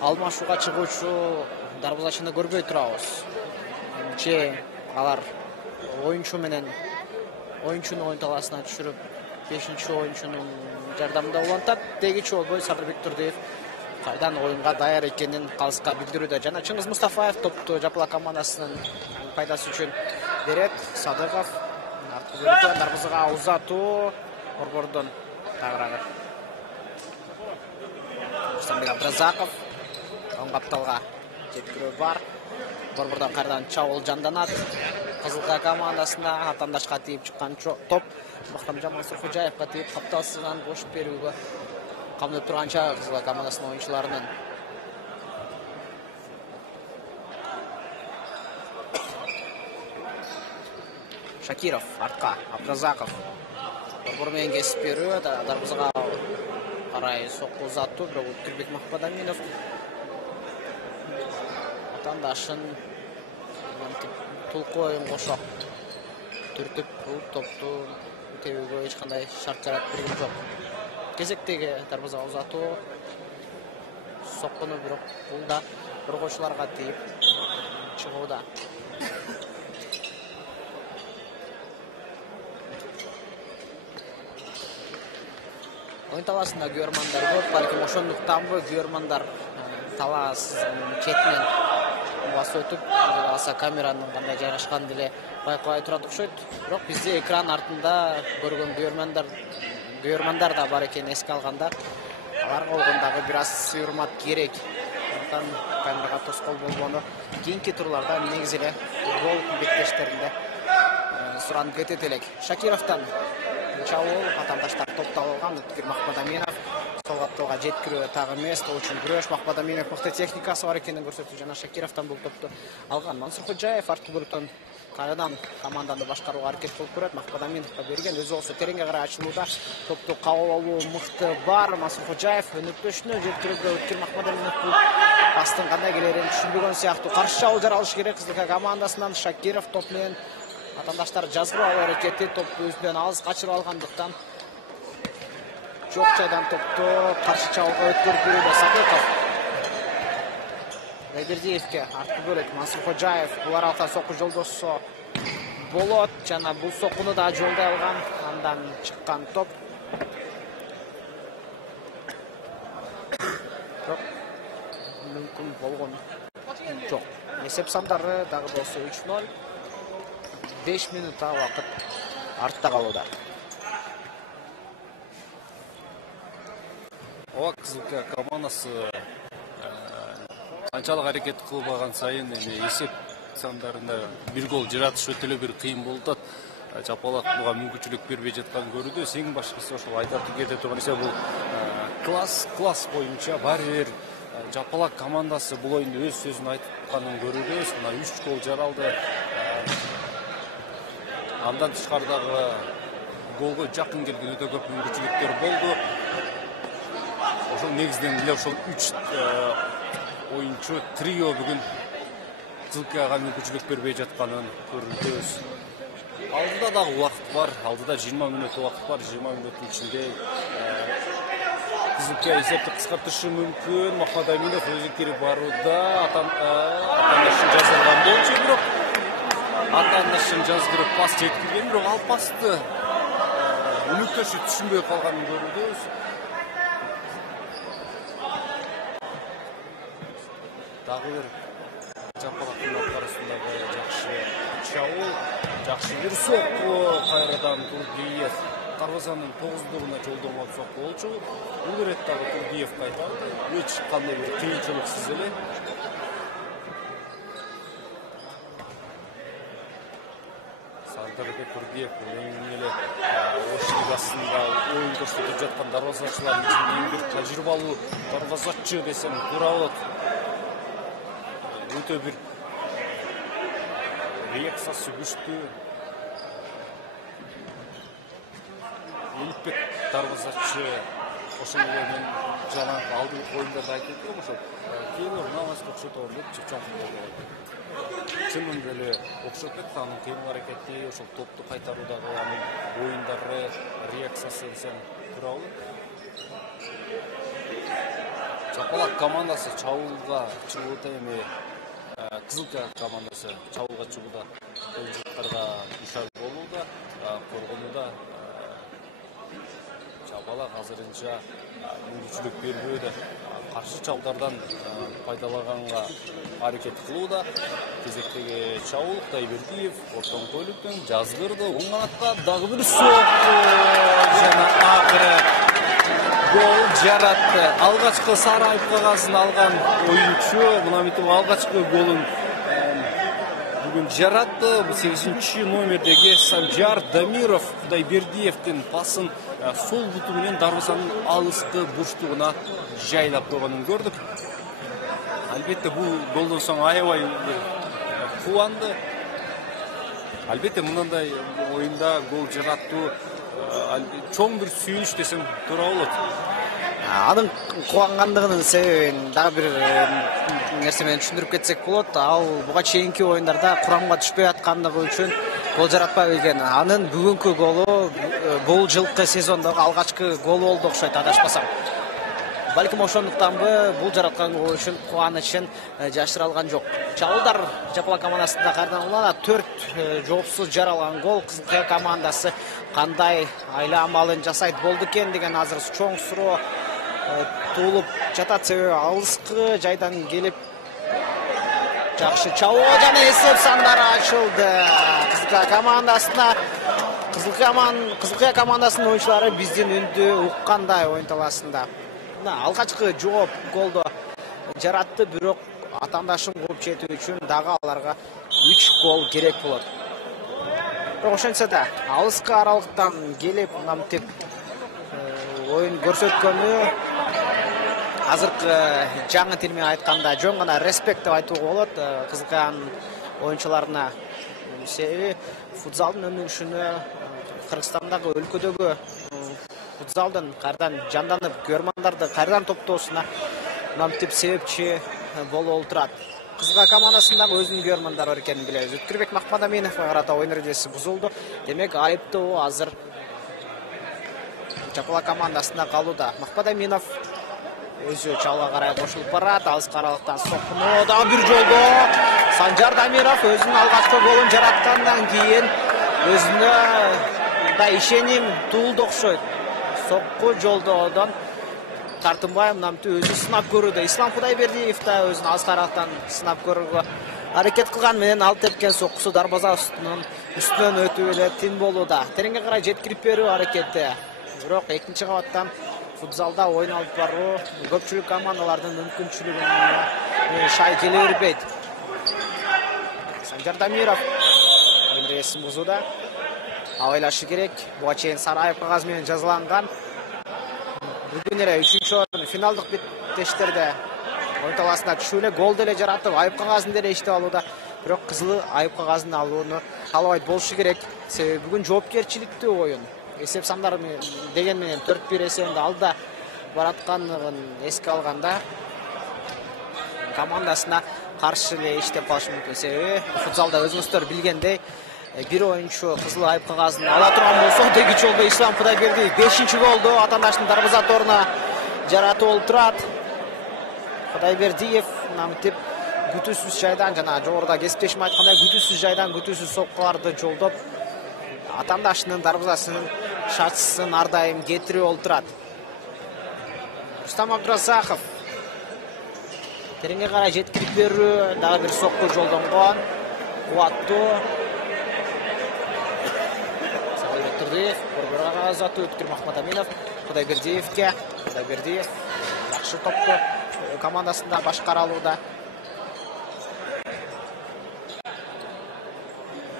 алмашууга чыгуучу дарбазачыны көрбөй турабыз. Же алар оюнчуну оюн талаасына түшүрүп, 5-чи оюнчунун жардамында улантат. Дегичи болбой Сардарбек Турдиев кайдан оюнга даяр экенин калыска билдирүүдө. Жана Чыңгыз Мустафаев топту Жапалак командасынын пайдасы үчүн берет. Садыков арткы бөлүктөн дарбазага узатуу, борбордон тагыраагы Рустамбек Абдразаков оң капталга жеткирүү бар. Борбордон кайрадан чабуул жанданат. Кызыл Кыя командасында атандашка тийип чыккан топ Мактамжан Мансуркожаевга тийип капталсынан кошуп берүүгө камдып турганча Кызыл Кыя командасынын оюнчуларынын Шакиров артка, Абдразаков борбор менен кесип берүү, дарбазага карай сокку узаттуу, бирок Өткүрбек Махмадаминов атандашын тулку оюн кошо түртүп бул топту тебүүгө эч кандай шарт жаратып берген жок. Кезектеги дарбазага узатуу, соккуну бирок бул да коргоочуларга тийип чыгууда. Оюн талаасында күйөрмандар көп, балким ошондуктанбы күйөрмандар талаас четинен басып өтүп, алса камеранын кандай жайгашканын деле байкабай турат окшойт. Бирок бизде экран артында көргөн күйөрмандар да бар экенин эске алганда, аларга болгондагы бир аз урмат керек. Антан камерага тоскоол болгону кийинки турларда негизи эле футбол беттештеринде суранып кетет элек. Шакировдон чабуул, атандаштар топтоп алган. Өткүр Махмадаминов сол капталга жеткирүү так эмес, ал үчүн күрөш. Махмадаминов мыкты техникасы бар экенин көрсөтүү жана Шакировдон бул топту алган. Мансуркожаев арткы бөлүктөн кайрадан команданы башкарууга аракет кылып көрөт. Махмадаминовго берген, өзү болсо тереңге карай ачылууда. Топту кабыл алуу мыкты бар. Мансуркожаев өнөктөшүнө жеткирүүгө Өткүр Махмадаминов бул пастын кандай келерин түшүнбөгөн сыяктуу. Каршы чабуул жаралыш керек Кызыл Кыя командасынан. Шакиров топ менен атандаштар жазгырып алуу аракети, топту өзүнөн алыс качырып алгандыктан жок жайдан топту каршы чабуулга өткөрүп берүүдө Садыков. Кудайбердиевке арткы бөлөк Мансуркожаев бул аралыкта сокку жолдошсо болот жана бул соккуну да жолдой алган. Андан чыккан топ. Бирок мүмкүн болгон жок. Эсеп сандары дагы болсо 3-0. 5 минутта вакыт артта калууда. ооба Кызылкая командасы канчалык аракет кылбаган сайын эсеп сандарында бир гол жаратыш өтө эле бир кыйын болуп атат. Жапалак буга мүмкүнчүлүк бербей жатканын көрүбүз. Эң башкысы ошол айтып кете турган нерсе бул класс боюнча баары бир Жапалак командасы бул оюнда өз сөзүн айтканын көрүбүз. Мына 3 гол жаралды. Андан тышкардагы голго жакын келген өтө көп мүмкүнчүлүктөр болду. Ошол негизден эле ошол 3 оюнчу трио бүгүн Кызылкаяга мүмкүнчүлүк бербей жатканын көрүбүз. Алдыда дагы убакыт бар. Алдыда 20 мүнөт убакыт бар. 20 мүнөттүн ичинде Кызылкая эсепти кыскартышы мүмкүн. Махмат Аминов өзү кирип барууда. Атандашын жазылган болчу, бирок атандашын жаздырып пас жеткирген, бирок ал пасты өнөктөшү түшүнбөй калганын көрүбүз. Дагы бир Жапалактын арасындагы жакшы чабуул, жакшы бир сокку кайрадан Турдиев дарвазанын 9-дугуна жолдомон сокку болчу. Бул ирет дагы Турдиев кайтарды. Эч кандай бир кыйынчылыксыз эле. Сардарбек Турдиев эле Ош лигасында оюн көрсөтүп жаткан дарвазачылардын ичинде эң бир тажрыйбалуу дарвазачы десем туура болот. Өтө бир реакциясы күчтүү. Элипбек дарвазачы ошол менен жана алдыңкы оюндарда айтып турдум, ошол кийинки намазга окшотор деп чоңкур болду. Чынында эле окшоп кетти анын кыймыл аракети, ошол топту кайтаруудагы анын оюндары, реакциясы десем туура болот. Жапалак командасы чабуулга чыгууда эми Кызылкая командасы чабуулга чыгууда оюнчуларга ишар болууда, коргонууда Жапалак азырынча мүмкүнчүлүк бербөөдө. Каршы чабуулдардан пайдалаганга аракет кылууда. Кезектеги чабуул Кудайбердиев ортон көйлүктөн жазгырды. Оң канатта дагы бир сокку жана акыры гол жаратты. Алгачкы сары айып кагасын алган оюнчу мына мынтип алгачкы голун бүгүн жаратты. Бул 8-чи номердеги Санжар Дамиров Кудайбердиевдин пасын сол буту менен дарвазанын алыскы бурчтугуна жайлап койгонун көрдүк. Албетте бул голдон соң аябай кубанды. Албетте мындай оюнда гол жараттуу чоң бир сүйүнүч десем туура болот. Анын кубангандыгынын себебин дагы бир нерсе менен түшүндүрүп кетсек болот. Ал буга чейинки оюндарда курамга түшпөй аткандыгы үчүн гол жаратпай келген. Анын бүгүнкү голу бул жылкы сезондогу алгачкы голу болду окшойт, адашпасам. Балким ошондуктанбы бул жараткан гол үчүн кубанычын жашыра алган жок. Чабуулдар Жапалак командасында кайрадан уланат. 4 жоопсуз жаралган гол. Кызылкая командасы кандай айла амалын жасайт болду экен деген азыр чоң суроо туулуп жатат. Себеби алыскы жайдан келип жакшы чабуу жана эсеп сандары ачылды. Кызылкая командасына Кызылкая командасынын оюнчулары биздин үндү уккандай оюн талаасында. Алгачкы жооп голду жаратты, бирок атандашын кууп жетүү үчүн дагы аларга 3 гол керек болот. Бирок ошентсе да алыскы аралыктан келип мынтип оюн көрсөткөнү азыркы жаңы тил менен айтканда жөн гана респект деп айтууга болот Кызылкаянын оюнчуларына. Себеби футзалдын өнүгүшүнө Кыргызстандагы өлкөдөгү футзалдын кайрадан жанданып, көрмандарды кайрадан топтоосуна мынтип себепчи болуп турат. Кызылкая командасындагы өзүнүн көрмандары бар экенин билебиз. Өткүрбек Махмадаминовго карата оюн эрежеси бузулду. Демек айыптоо азыр Жапалак командасында калууда. Махмадаминов өзү чабуулга карай кошулуп барат. Алыскы аралыктан соккуну дагы бир жолдо Санжар Дамиров өзүнүн алгачкы голун жараткандан кийин өзүнө да ишеним туулду окшойт. Сокку жолдоодон тартынбай мынтип өзү сынап көрүүдө. Ислам Кудайбердиев да өзүнүн алыскы аралыктан сынап көрүүгө аракет кылган менен ал тепкен соккусу дарбаза үстүнөн өтүп эле тин болууда. Тереңге карай жеткирип берүү аракети. Бирок экинчи кабаттан футзалда ойын алып баруу көпчүлүк командалардын мүмкүнчүлүгүнө шай келе бербейт. Санжар Дамиров ойын ресим бузууда. Абайлашы керек. Буга чейин Сараев кагаз менен жазаланган. Бүгүн эле 3-орун финалдык беттештерде ойын таласына түшүп эле гол деле жаратып, айып кагазын деле иштеп алууда. Бирок кызыл айып кагазын алууну каалабайт болушу керек. Себеби бүгүн жоопкерчиликтүү ойын. Эсеп сандары деген менен 4-1 эсебинде алда бараткандыгын эске алганда командасына каршы эле иштеп калышы мүмкүн. Себеби футзалда өзүңүздөр билгендей, бир оюнчу кызыл айып кагазын ала турган болсо, дегич жолдо Ислам Кудайбердиев 5-голду атаандаштын дарбаза торуна жаратып олтурат. Кудайбердиев намтип күтүүсүз жайдан жана жогоруда кесиптешим айткандай күтүүсүз жайдан күтүүсүз соккуларды жолдоп атаандашынын дарбазасынын шарчысын ар дайым кетирип олтурат. Рустам Абдразаков тереңге карай жеткирип берүү, дагы бир сокку жолдонгон. Кубаттуу Турдиев, борборго азатуу Өткүр Махматаминов Кудайбердиевке. Кудайбердиев жакшы топку командасында башкара алууда.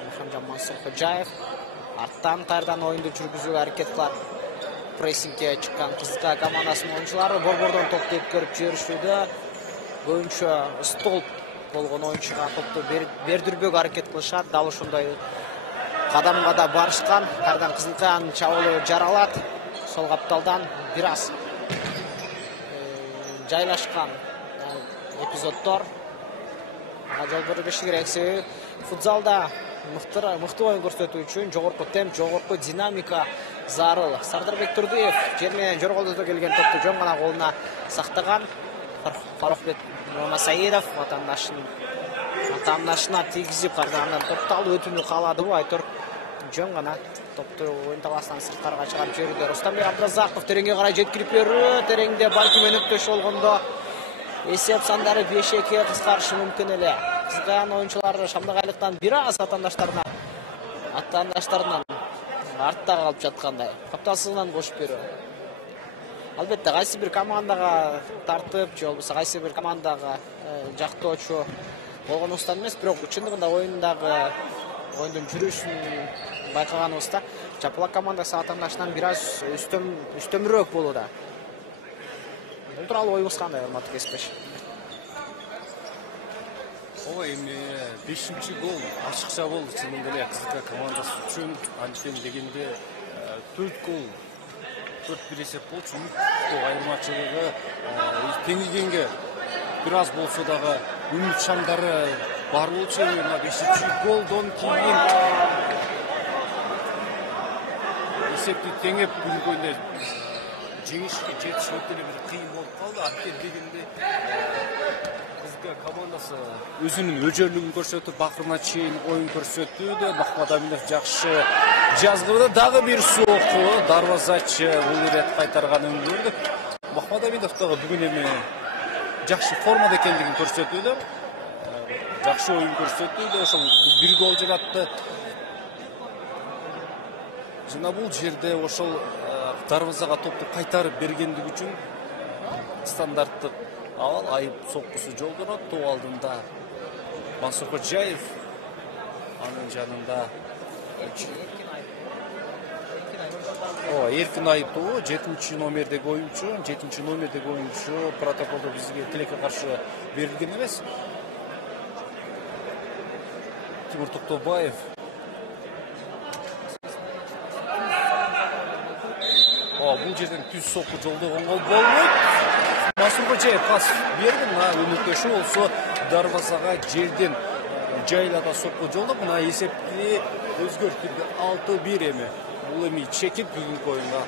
Мухамжан Мансур Ходжаев арттан кайрадан оюнду жүргүзүүгө аракет кылат. Прессингге чыккан кызга командасынын оюнчулары борбордон топту өткөрүп жиберишүүдө. Көбүнчө столб болгон оюнчуга топту бердирбөөгө аракет кылышат. Дал ошондой кадамга да барышкан. Кайрадан кызылкаянын чабуулу жаралат. Сол капталдан бир аз жайлашкан эпизоддор жол бербеши керек. Себеби футзалда мыкты оюн көрсөтүү үчүн жогорку темп, жогорку динамика зарыл. Сардарбек Турдиев жер менен жорголдото келген топту жөн гана колуна сактаган. Фарухбек Мамасаидов атаандашына тийгизип кайрадан топту алып өтүүнү кааладыбы, айтор жөн гана топту оюн таласынан сырткарыга чыгарып жиберүүдө. Рустамбек Абдразаков тереңге карай жеткирип берүү, тереңде балким өнөктөш болгондо эсеп сандары 5-2 кыскарышы мүмкүн эле. Кызган оюнчулары Шамдагайлыктан бир аз атаандаштарынан артта калып жаткандай. Капталсызынан кошуп берүү. Албетте кайсы бир командага тартып, же болбосо кайсы бир командага жактоочу болгонубуздан эмес, бирок чындыгында оюндун жүрүшүн байкаганыбызда Чапалак командасы атаандашынан бир аз үстөмүрөөк болууда. Бул тууралуу оюңуз кандай, урматтуу кесиптеш? Эми 5-гол ачыкча болду чынында эле кызга командасы үчүн. Антен дегенде 4 гол 4-1 эсеп болчу. Айырмачылыгы теңилгенге бир аз болсо дагы үмүт шамдары бар болчу. 5-голдон кийин эсепти теңеп бүгүнкү оюнда жеңишке жетиш өтө эле бир кыйын болуп калды. Антен дегенде кызга командасы өзүнүн өжөлүгүн көрсөтүп, бакырына чейин оюн көрсөтүүдө. Махматаминов жакшы жазгырды, дагы бир сокку дарбазачы бул ирет кайтарганын көрдүк. Махматаминов дагы бүгүн эми жакшы формада экендигин көрсөтүүдө. Жакшы оюн көрсөтүүдө, ошол бир гол жаратты. Жана бул жерде ошол дарбазага топту кайтарып бергендиги үчүн стандарттык айып соккусу жолдонот. Топ алдында Мансур Ходжаев, анын жанында эркин айыптуу 7-номердеги оюнчу протоколдо бизге тилекке каршы берилген эмес. Тимур Токтобаев бул жерден түз сокку жолдогон гол болбойт. Мансур Ходжаев пас берген, өнөктөшү болсо дарбазага жерден жайлата сокку жолдоп, мына эсепти өзгөртүлдү. 6-1 эми. Бул эми чекит бүгүнкү оюнга.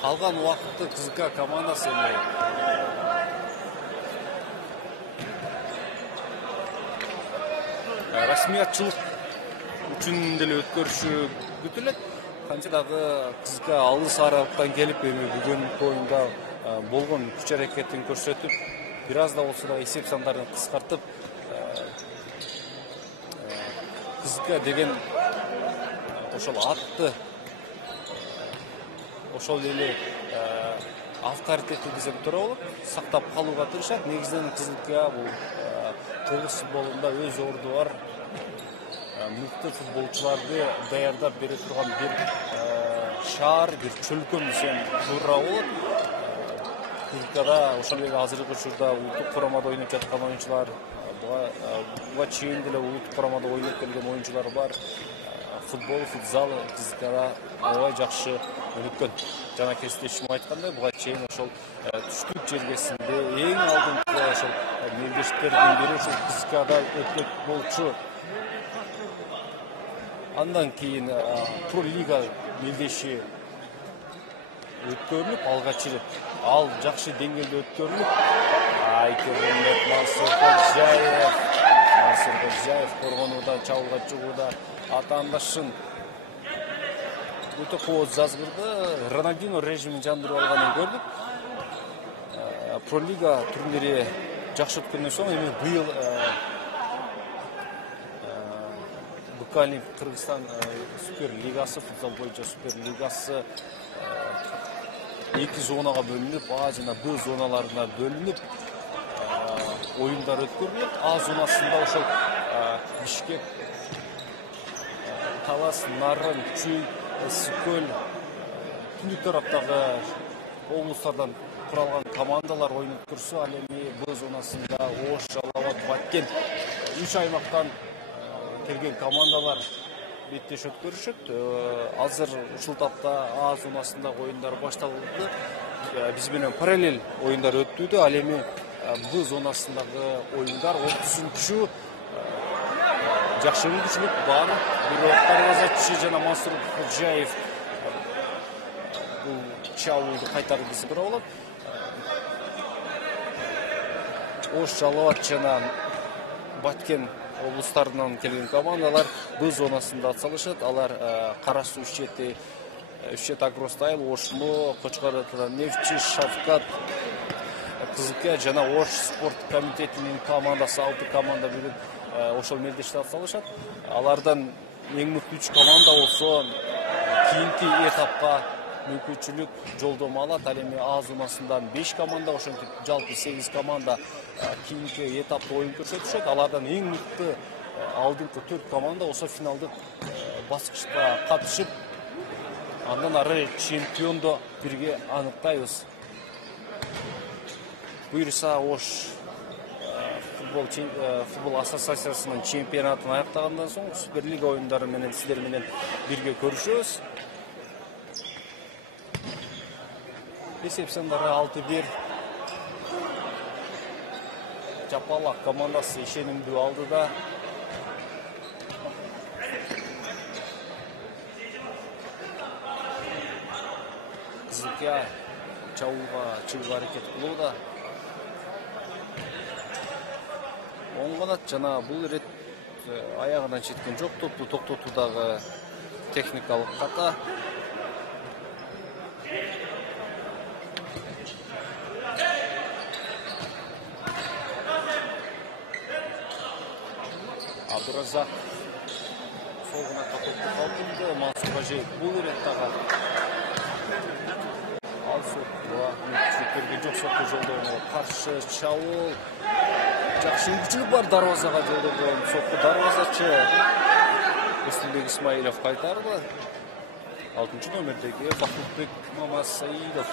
Калган убакытты кызга командасы эми расмиятчылык үчүн деле өткөрүшү күтүлөт. Канча дагы кызга алыс аралыктан келип эми бүгүнкү оюнда болгон күч аракетин көрсөтүп, бир аз да болсо да эсеп сандарын кыскартып, кызга деген ошол атты ошол эле авторитетти десек туура болот, сактап калууга тырышат. Негизинен Кызыл Кия бул тогуз футболунда өз орду бар мыкты футболчуларды даярдап бере турган бир шаар, бир чөлкөм десем туура болот. Кызыл Кияда ошол эле азыркы учурда улуттук курамада ойноп жаткан оюнчулар, буга чейин деле улуттук курамада ойноп келген оюнчулар бар. Футбол, футзал Кызыл Кияда аябай жакшы өнүккөн. Жана кесиптешим айткандай, буга чейин ошол түштүк жергесинде эң алдыңкы ошол мелдештердин бири ошол Кызыл Кияда өтпөк болчу. Андан кийин Про лига мелдеши өткөрүлүп, алгач ирет ал жакшы деңгээлде өткөрүлүп, Айкермет Мансур Кожаев коргонууда, чабуулга чыгууда атаандашын өтө кооз жазгырды. Рональдино режимин жандырып алганын көрдүк. Про лига турнири жакшы өткөндөн соң эми быйыл Букалин Кыргызстан супер лигасы, футзал боюнча супер лигасы эки зонага бөлүнүп, А жана Б зоналарына бөлүнүп оюндар өткөрүлөт. А зонасында ошол Бишкек, Талас, Нарын, Чүй, Ысыккөл, түндүк тараптагы облустардан куралган командалар ойын өткөрсө, ал эми Б зонасында Ош, Жалал-Абад, Баткен 3 аймактан келген командалар беттеш өткөрүшөт. Азыр ушул тапта А зонасында оюндар башталды. Биз менен параллель оюндар өттүдө. Ал эми Б зонасындагы оюндар 30-чу жакшы мүмкүнчүлүк бар. Бирок дарвозачы жана Мансур Кожаев бул чабуулду кайтарып десе туура болот. Ош, Жалал-Абад жана Баткен облустарынан келген командалар Б зонасында атсалышат. Алар Кара Суу Ичети, Үчет Агростайл, Ошмо, Кочкор атынан Нефчи, Шавкат, Кызыл Кия жана Ош спорт комитетинин командасы 6 команда бүгүн ошол мелдеште атсалышат. Алардан эң мыкты 3 команда болсо кийинки этапка мүмкүнчүлүк жолдомо алат. Ал эми А зонасындан 5 команда, ошентип жалпы 8 команда кийинки этапта оюн көрсөтүшөт. Алардан эң мыкты алдыңкы 4 команда болсо финалдык баскычка катышып, андан ары чемпионду бирге аныктайбыз. Буюрса Ош футбол ассоциациясынын чемпионатын аяктагандан соң Суперлига оюндары менен сиздер менен бирге көрүшөбүз. Есеп сандары 6-1. Жапалак командасы ишенимдүү алдыда. Кызыл Кия чабуулга чыгууга аракет кылууда. Оң канат жана бул ирет аягынан четкен жок. Топту токтотуудагы техникалык ката. Абдуразак сол канатка топту калтырды. Мансур Кожаев бул иреттагы ал сотко мүмкүнчүлүктөргө жок, сотко жолдоого каршы чабуул. Жакшы мүмкүнчүлүк бар дарвозага жолдогон сотко дарвозачы Эстенбек Исмаилов кайтарды. 6 номердеги Бахытбек Мамасаидов.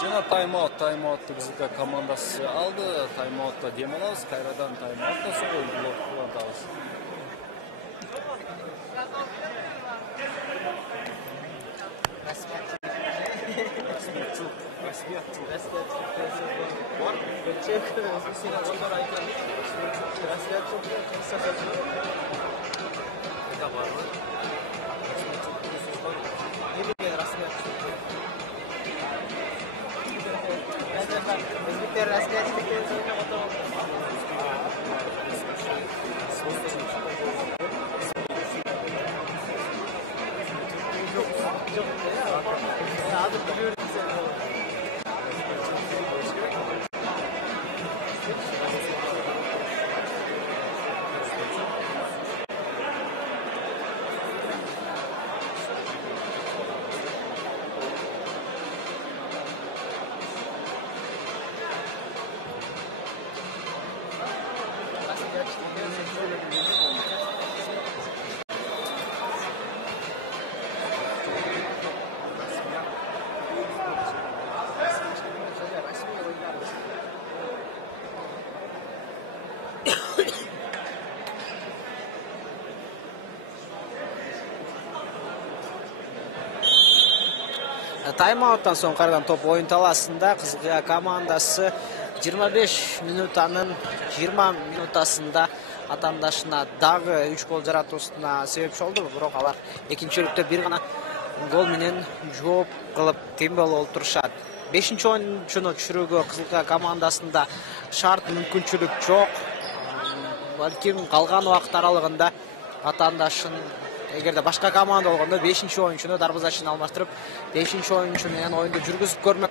Жана тайм-аут Кызыл Кия командасы алды. Тайм-аутта дем алабыз, кайрадан тайм-аутта соң оюнду улантабыз. Тайм-ауттан соң кайрадан топ ойын таласында Кызыл Кыя командасы 25 минутанын 20 минутасында атандашына дагы 3 гол жаратуусуна себепчи болду. Бирок алар экинчи бөлүктө бир гана гол менен жооп кылып тембел болуп турушат. 5-oyunчуну түшүрүүгө Кызыл Кыя командасында шарт мүмкүнчүлүк жок. Балким калган убакыт аралыгында атандашын эгерде башка команда болгондо 5-oyunчуну дарбазачыны алмаштырып 5-oyunчу менен оюнду жүргүзүп көрмөк.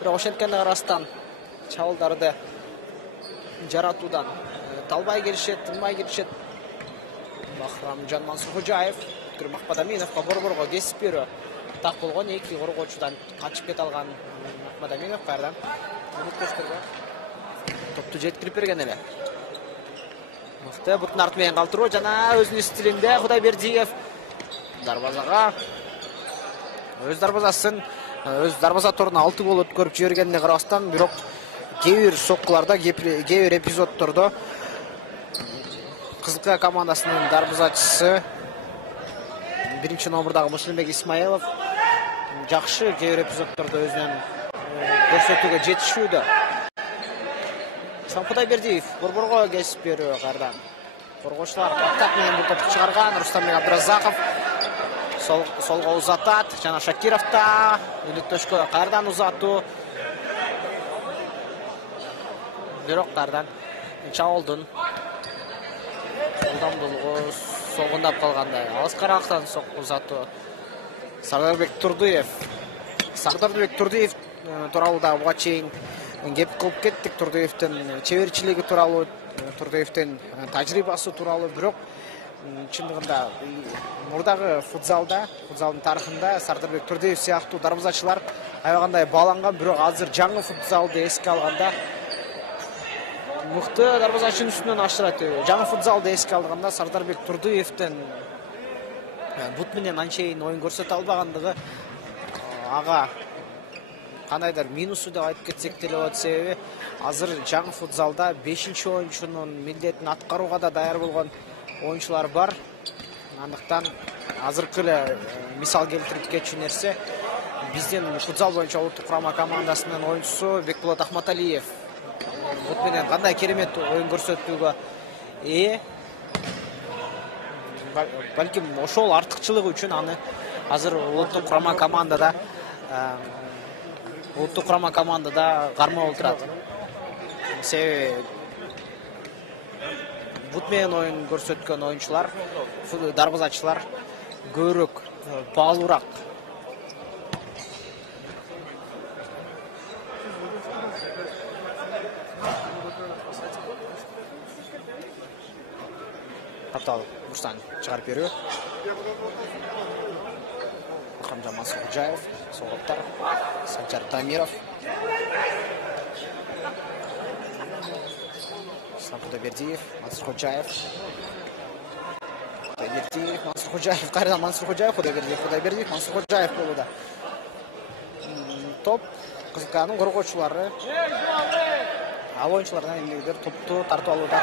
Бирок ошенткенде карабастан чабуулдарды жаратуудан талбай келишет, тынбай келишет. Бахрамжан Мансурхожаев, Махмадаминовго борборго кесип берүү так болгон, эки коргоочудан качып кете алган Махмадаминов кайрадан өнөктөштөргө топту жеткирип берген эле. Мыкты бутун арты менен калтыруу жана өзүнүн стилинде Кудайбердиев дарбазага өз дарбазасын өз дарбаза торуна 6 гол өткөрүп жибергенине карабастан, бирок кээ бир соккуларда, кээ бир эпизоддордо Кызыл Кыя командасынын дарбазачысы биринчи номурдагы Муслимбек Исмаилов жакшы кээ бир эпизоддордо өзүнүн көрсөтүүгө жетишүүдө. Кудайбердиев борборго кесип берүү кайрадан. Коргоочулар атак менен бул топду чыгарган. Рустамбек Абдыразаков солго узатат. Жана Шакиров да өнөктөшкө кайрадан узатуу. Бирок кайрадан чабуулдун ылдамдуулугу согундап калгандай. Алыскарактан узатуу. Сардарбек Турдиев тууралуу да буга чейин кеп кылып кеттик. Турдиевдин чеберчилиги тууралуу, Турдиевдин тажрыйбасы тууралуу, бирок чындыгында мурдагы футзалдын тарыхында Сардарбек Турдиев сыяктуу дарбазачылар аябагандай бааланган, бирок азыр жаңы футзалды эске алганда мыкты дарбазачынын үстүнөн ашырат. Жаңы футзалды эске алганда Сардарбек Турдиевдин бут менен анчейин оюн көрсөтө албагандыгы ага кандайдыр минусу деп айтып кетсек деле болот. Себеби азыр жаңы футзалда 5-oyunчунун милдетин аткарууга да даяр болгон оюнчулар бар. Андыктан азыркы эле мисал келтирип кетчү нерсе, биздин футзал боюнча улуттук курама командасынын оюнчусу Бекболот Ахматалиев бут менен кандай керемет оюн көрсөтүүгө ээ. Балким ошол артыкчылыгы үчүн аны азыр улуттук курама командада кармап отурат. Себеби бут менен оюн көрсөткөн оюнчулар, дарбазачылар көбүрөөк баалуураак. Таптал Бурсан чыгарып берүү. Бахрамжан Мансурхожаев, солоттар, Санчар Тамиров. Кудайбердиев, Мансурхожаев. Кайрадан Мансурхожаев, Кудайбердиев, Мансурхожаев болууда. Топ Кызыл Кыянын коргоочулары. Ал оюнчулардан эмнегедир топту тартып алууда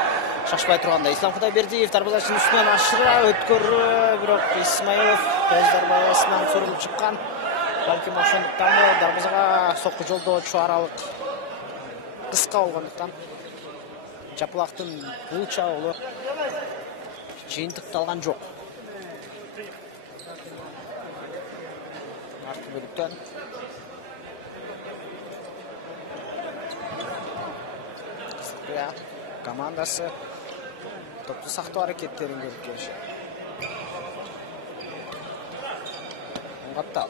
шашпай турганда. Ислам Кудайбердиев дарбазачынын үстүнөн ашыра өткөрүү, бирок Исмаилов өз дарбазасынан сурулуп чыккан. Балким ошондуктан дарбазага сокку жолдоочу аралык кыска болгондуктан Жапылактын бул чабуулу жыйынтыкталган жок. Аркы бөлүктөн командасы топту сактоо аракеттерин көрүп келишет. Оңгаттал.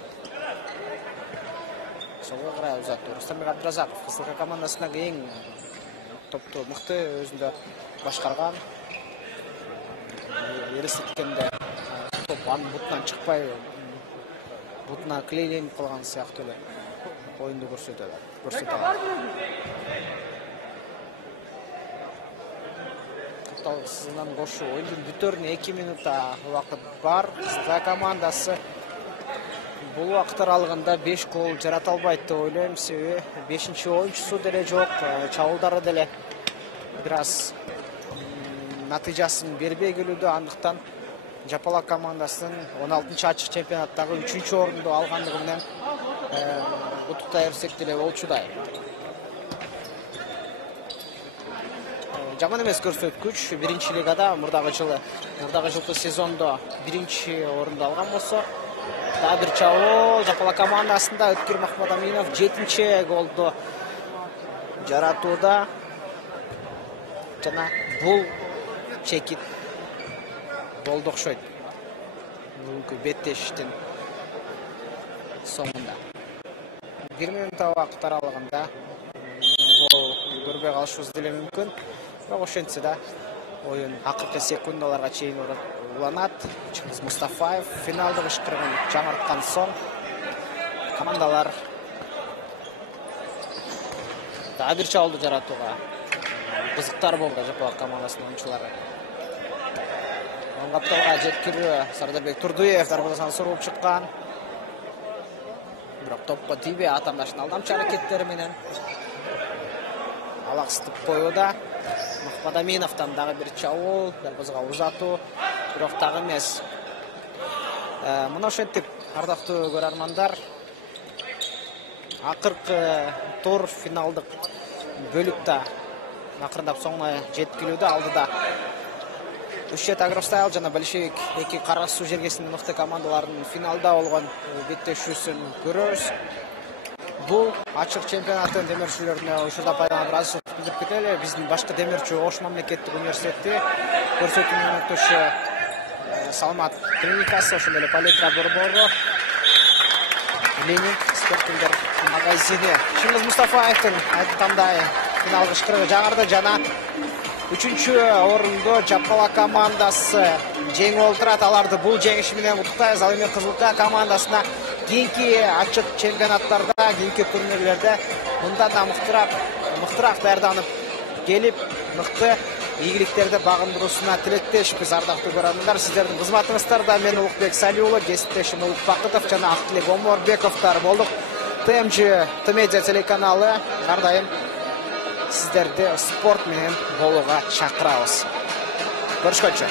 Солго карай узатуу. Рустамбек Абдыразаков Кызыл Кыя командасынын эң топту мыкты өзүндө башкарган. Элестеткенде топ анын бутунан чыкпай, бутуна клейленип калган сыяктуу эле оюнду көрсөтөт. Сызынан кошу оюндун бүтөрүнө 2 минутта убакыт бар. Кызыл Кыя командасы бул убакыт аралыгында 5 гол жарата албайт деп ойлойм. Себеби 5-oyunчусу деле жок, чабуулдары деле бир аз натыйжасын бербей келүүдө. Андыктан Жапалак командасынын 16-ачык чемпионаттагы 3-орунду алгандыгы менен утуктай берсек деле болчудай. Жаман эмес көрсөткүч. Биринчи лигада мурдагы жылкы сезондо биринчи орунду алган болсо, дагы бир чабуул Жапала командасында Өткөр Махмадаминов 7-чи голду жаратууда. Жана бул чекит болду окшойт. Бүгүнкү беттештин соңунда 1 минут убакыт аралыгында гол көрбөй калышыбыз деле мүмкүн. Бирок ошентсе да оюн акыркы секундаларга чейин уланат. Чыңгыз Мустафаев финалдык ышкырыгын жаңырткан соң командалар дагы бир чабуулду жаратууга кызыктар болду Жапала командасынын оюнчулары. Оңгапталга жеткирүү Сардарбек Турдуев дарбазадан суруп чыккан. Бирок топко тийбей атамдаштын алдамчы аракеттери менен алаксытып коюуда. Махмадаминовдон дагы бир чабуул, дарбазага узатуу, бирок дагы эмес. Мына ошентип, ардактуу көрөрмандар, акыркы тур финалдык бөлүктө акырындап соңуна жеткирүүдө алдыда Ушет Агростайл жана Большевик эки Кара суу жергесинин мыкты командаларынын финалда болгон беттешүүсүн көрөбүз. Бул ачык чемпионаттын демирчилерине учурда пайдаланып ыраазычылык билдирип кетели. Биздин башкы демирчи Ош мамлекеттик университети көрсөтүүнүн өнөктөшү Салмат клиникасы, ошондой эле Политра борбору, Ленинг спирттер магазини. Чыңгыз Мустафаевдин айткандай финалдык ышкырыгы жаңырды жана 3-чү орунду Жапала командасы жеңип олтурат. Аларды бул жеңиши менен куттуктайбыз. Ал эми Кызылка командасына кийинки ачык чемпионаттарда, кийинки турнирлерде мындан да мыктыраак даярданып келип, мыкты ийгиликтерди багындыруусуна тилектешпиз. Ардактуу көрөрмандар, сиздердин кызматыңыздарда мен Улукбек Салиулов, кесиптешим Улук Бакытов жана Актилек Оморбековдор болдук. ТМЖ Медиа телеканалы ар дайым сиздерди спорт менен болууга чакырабыз. Көрүшкөнчө.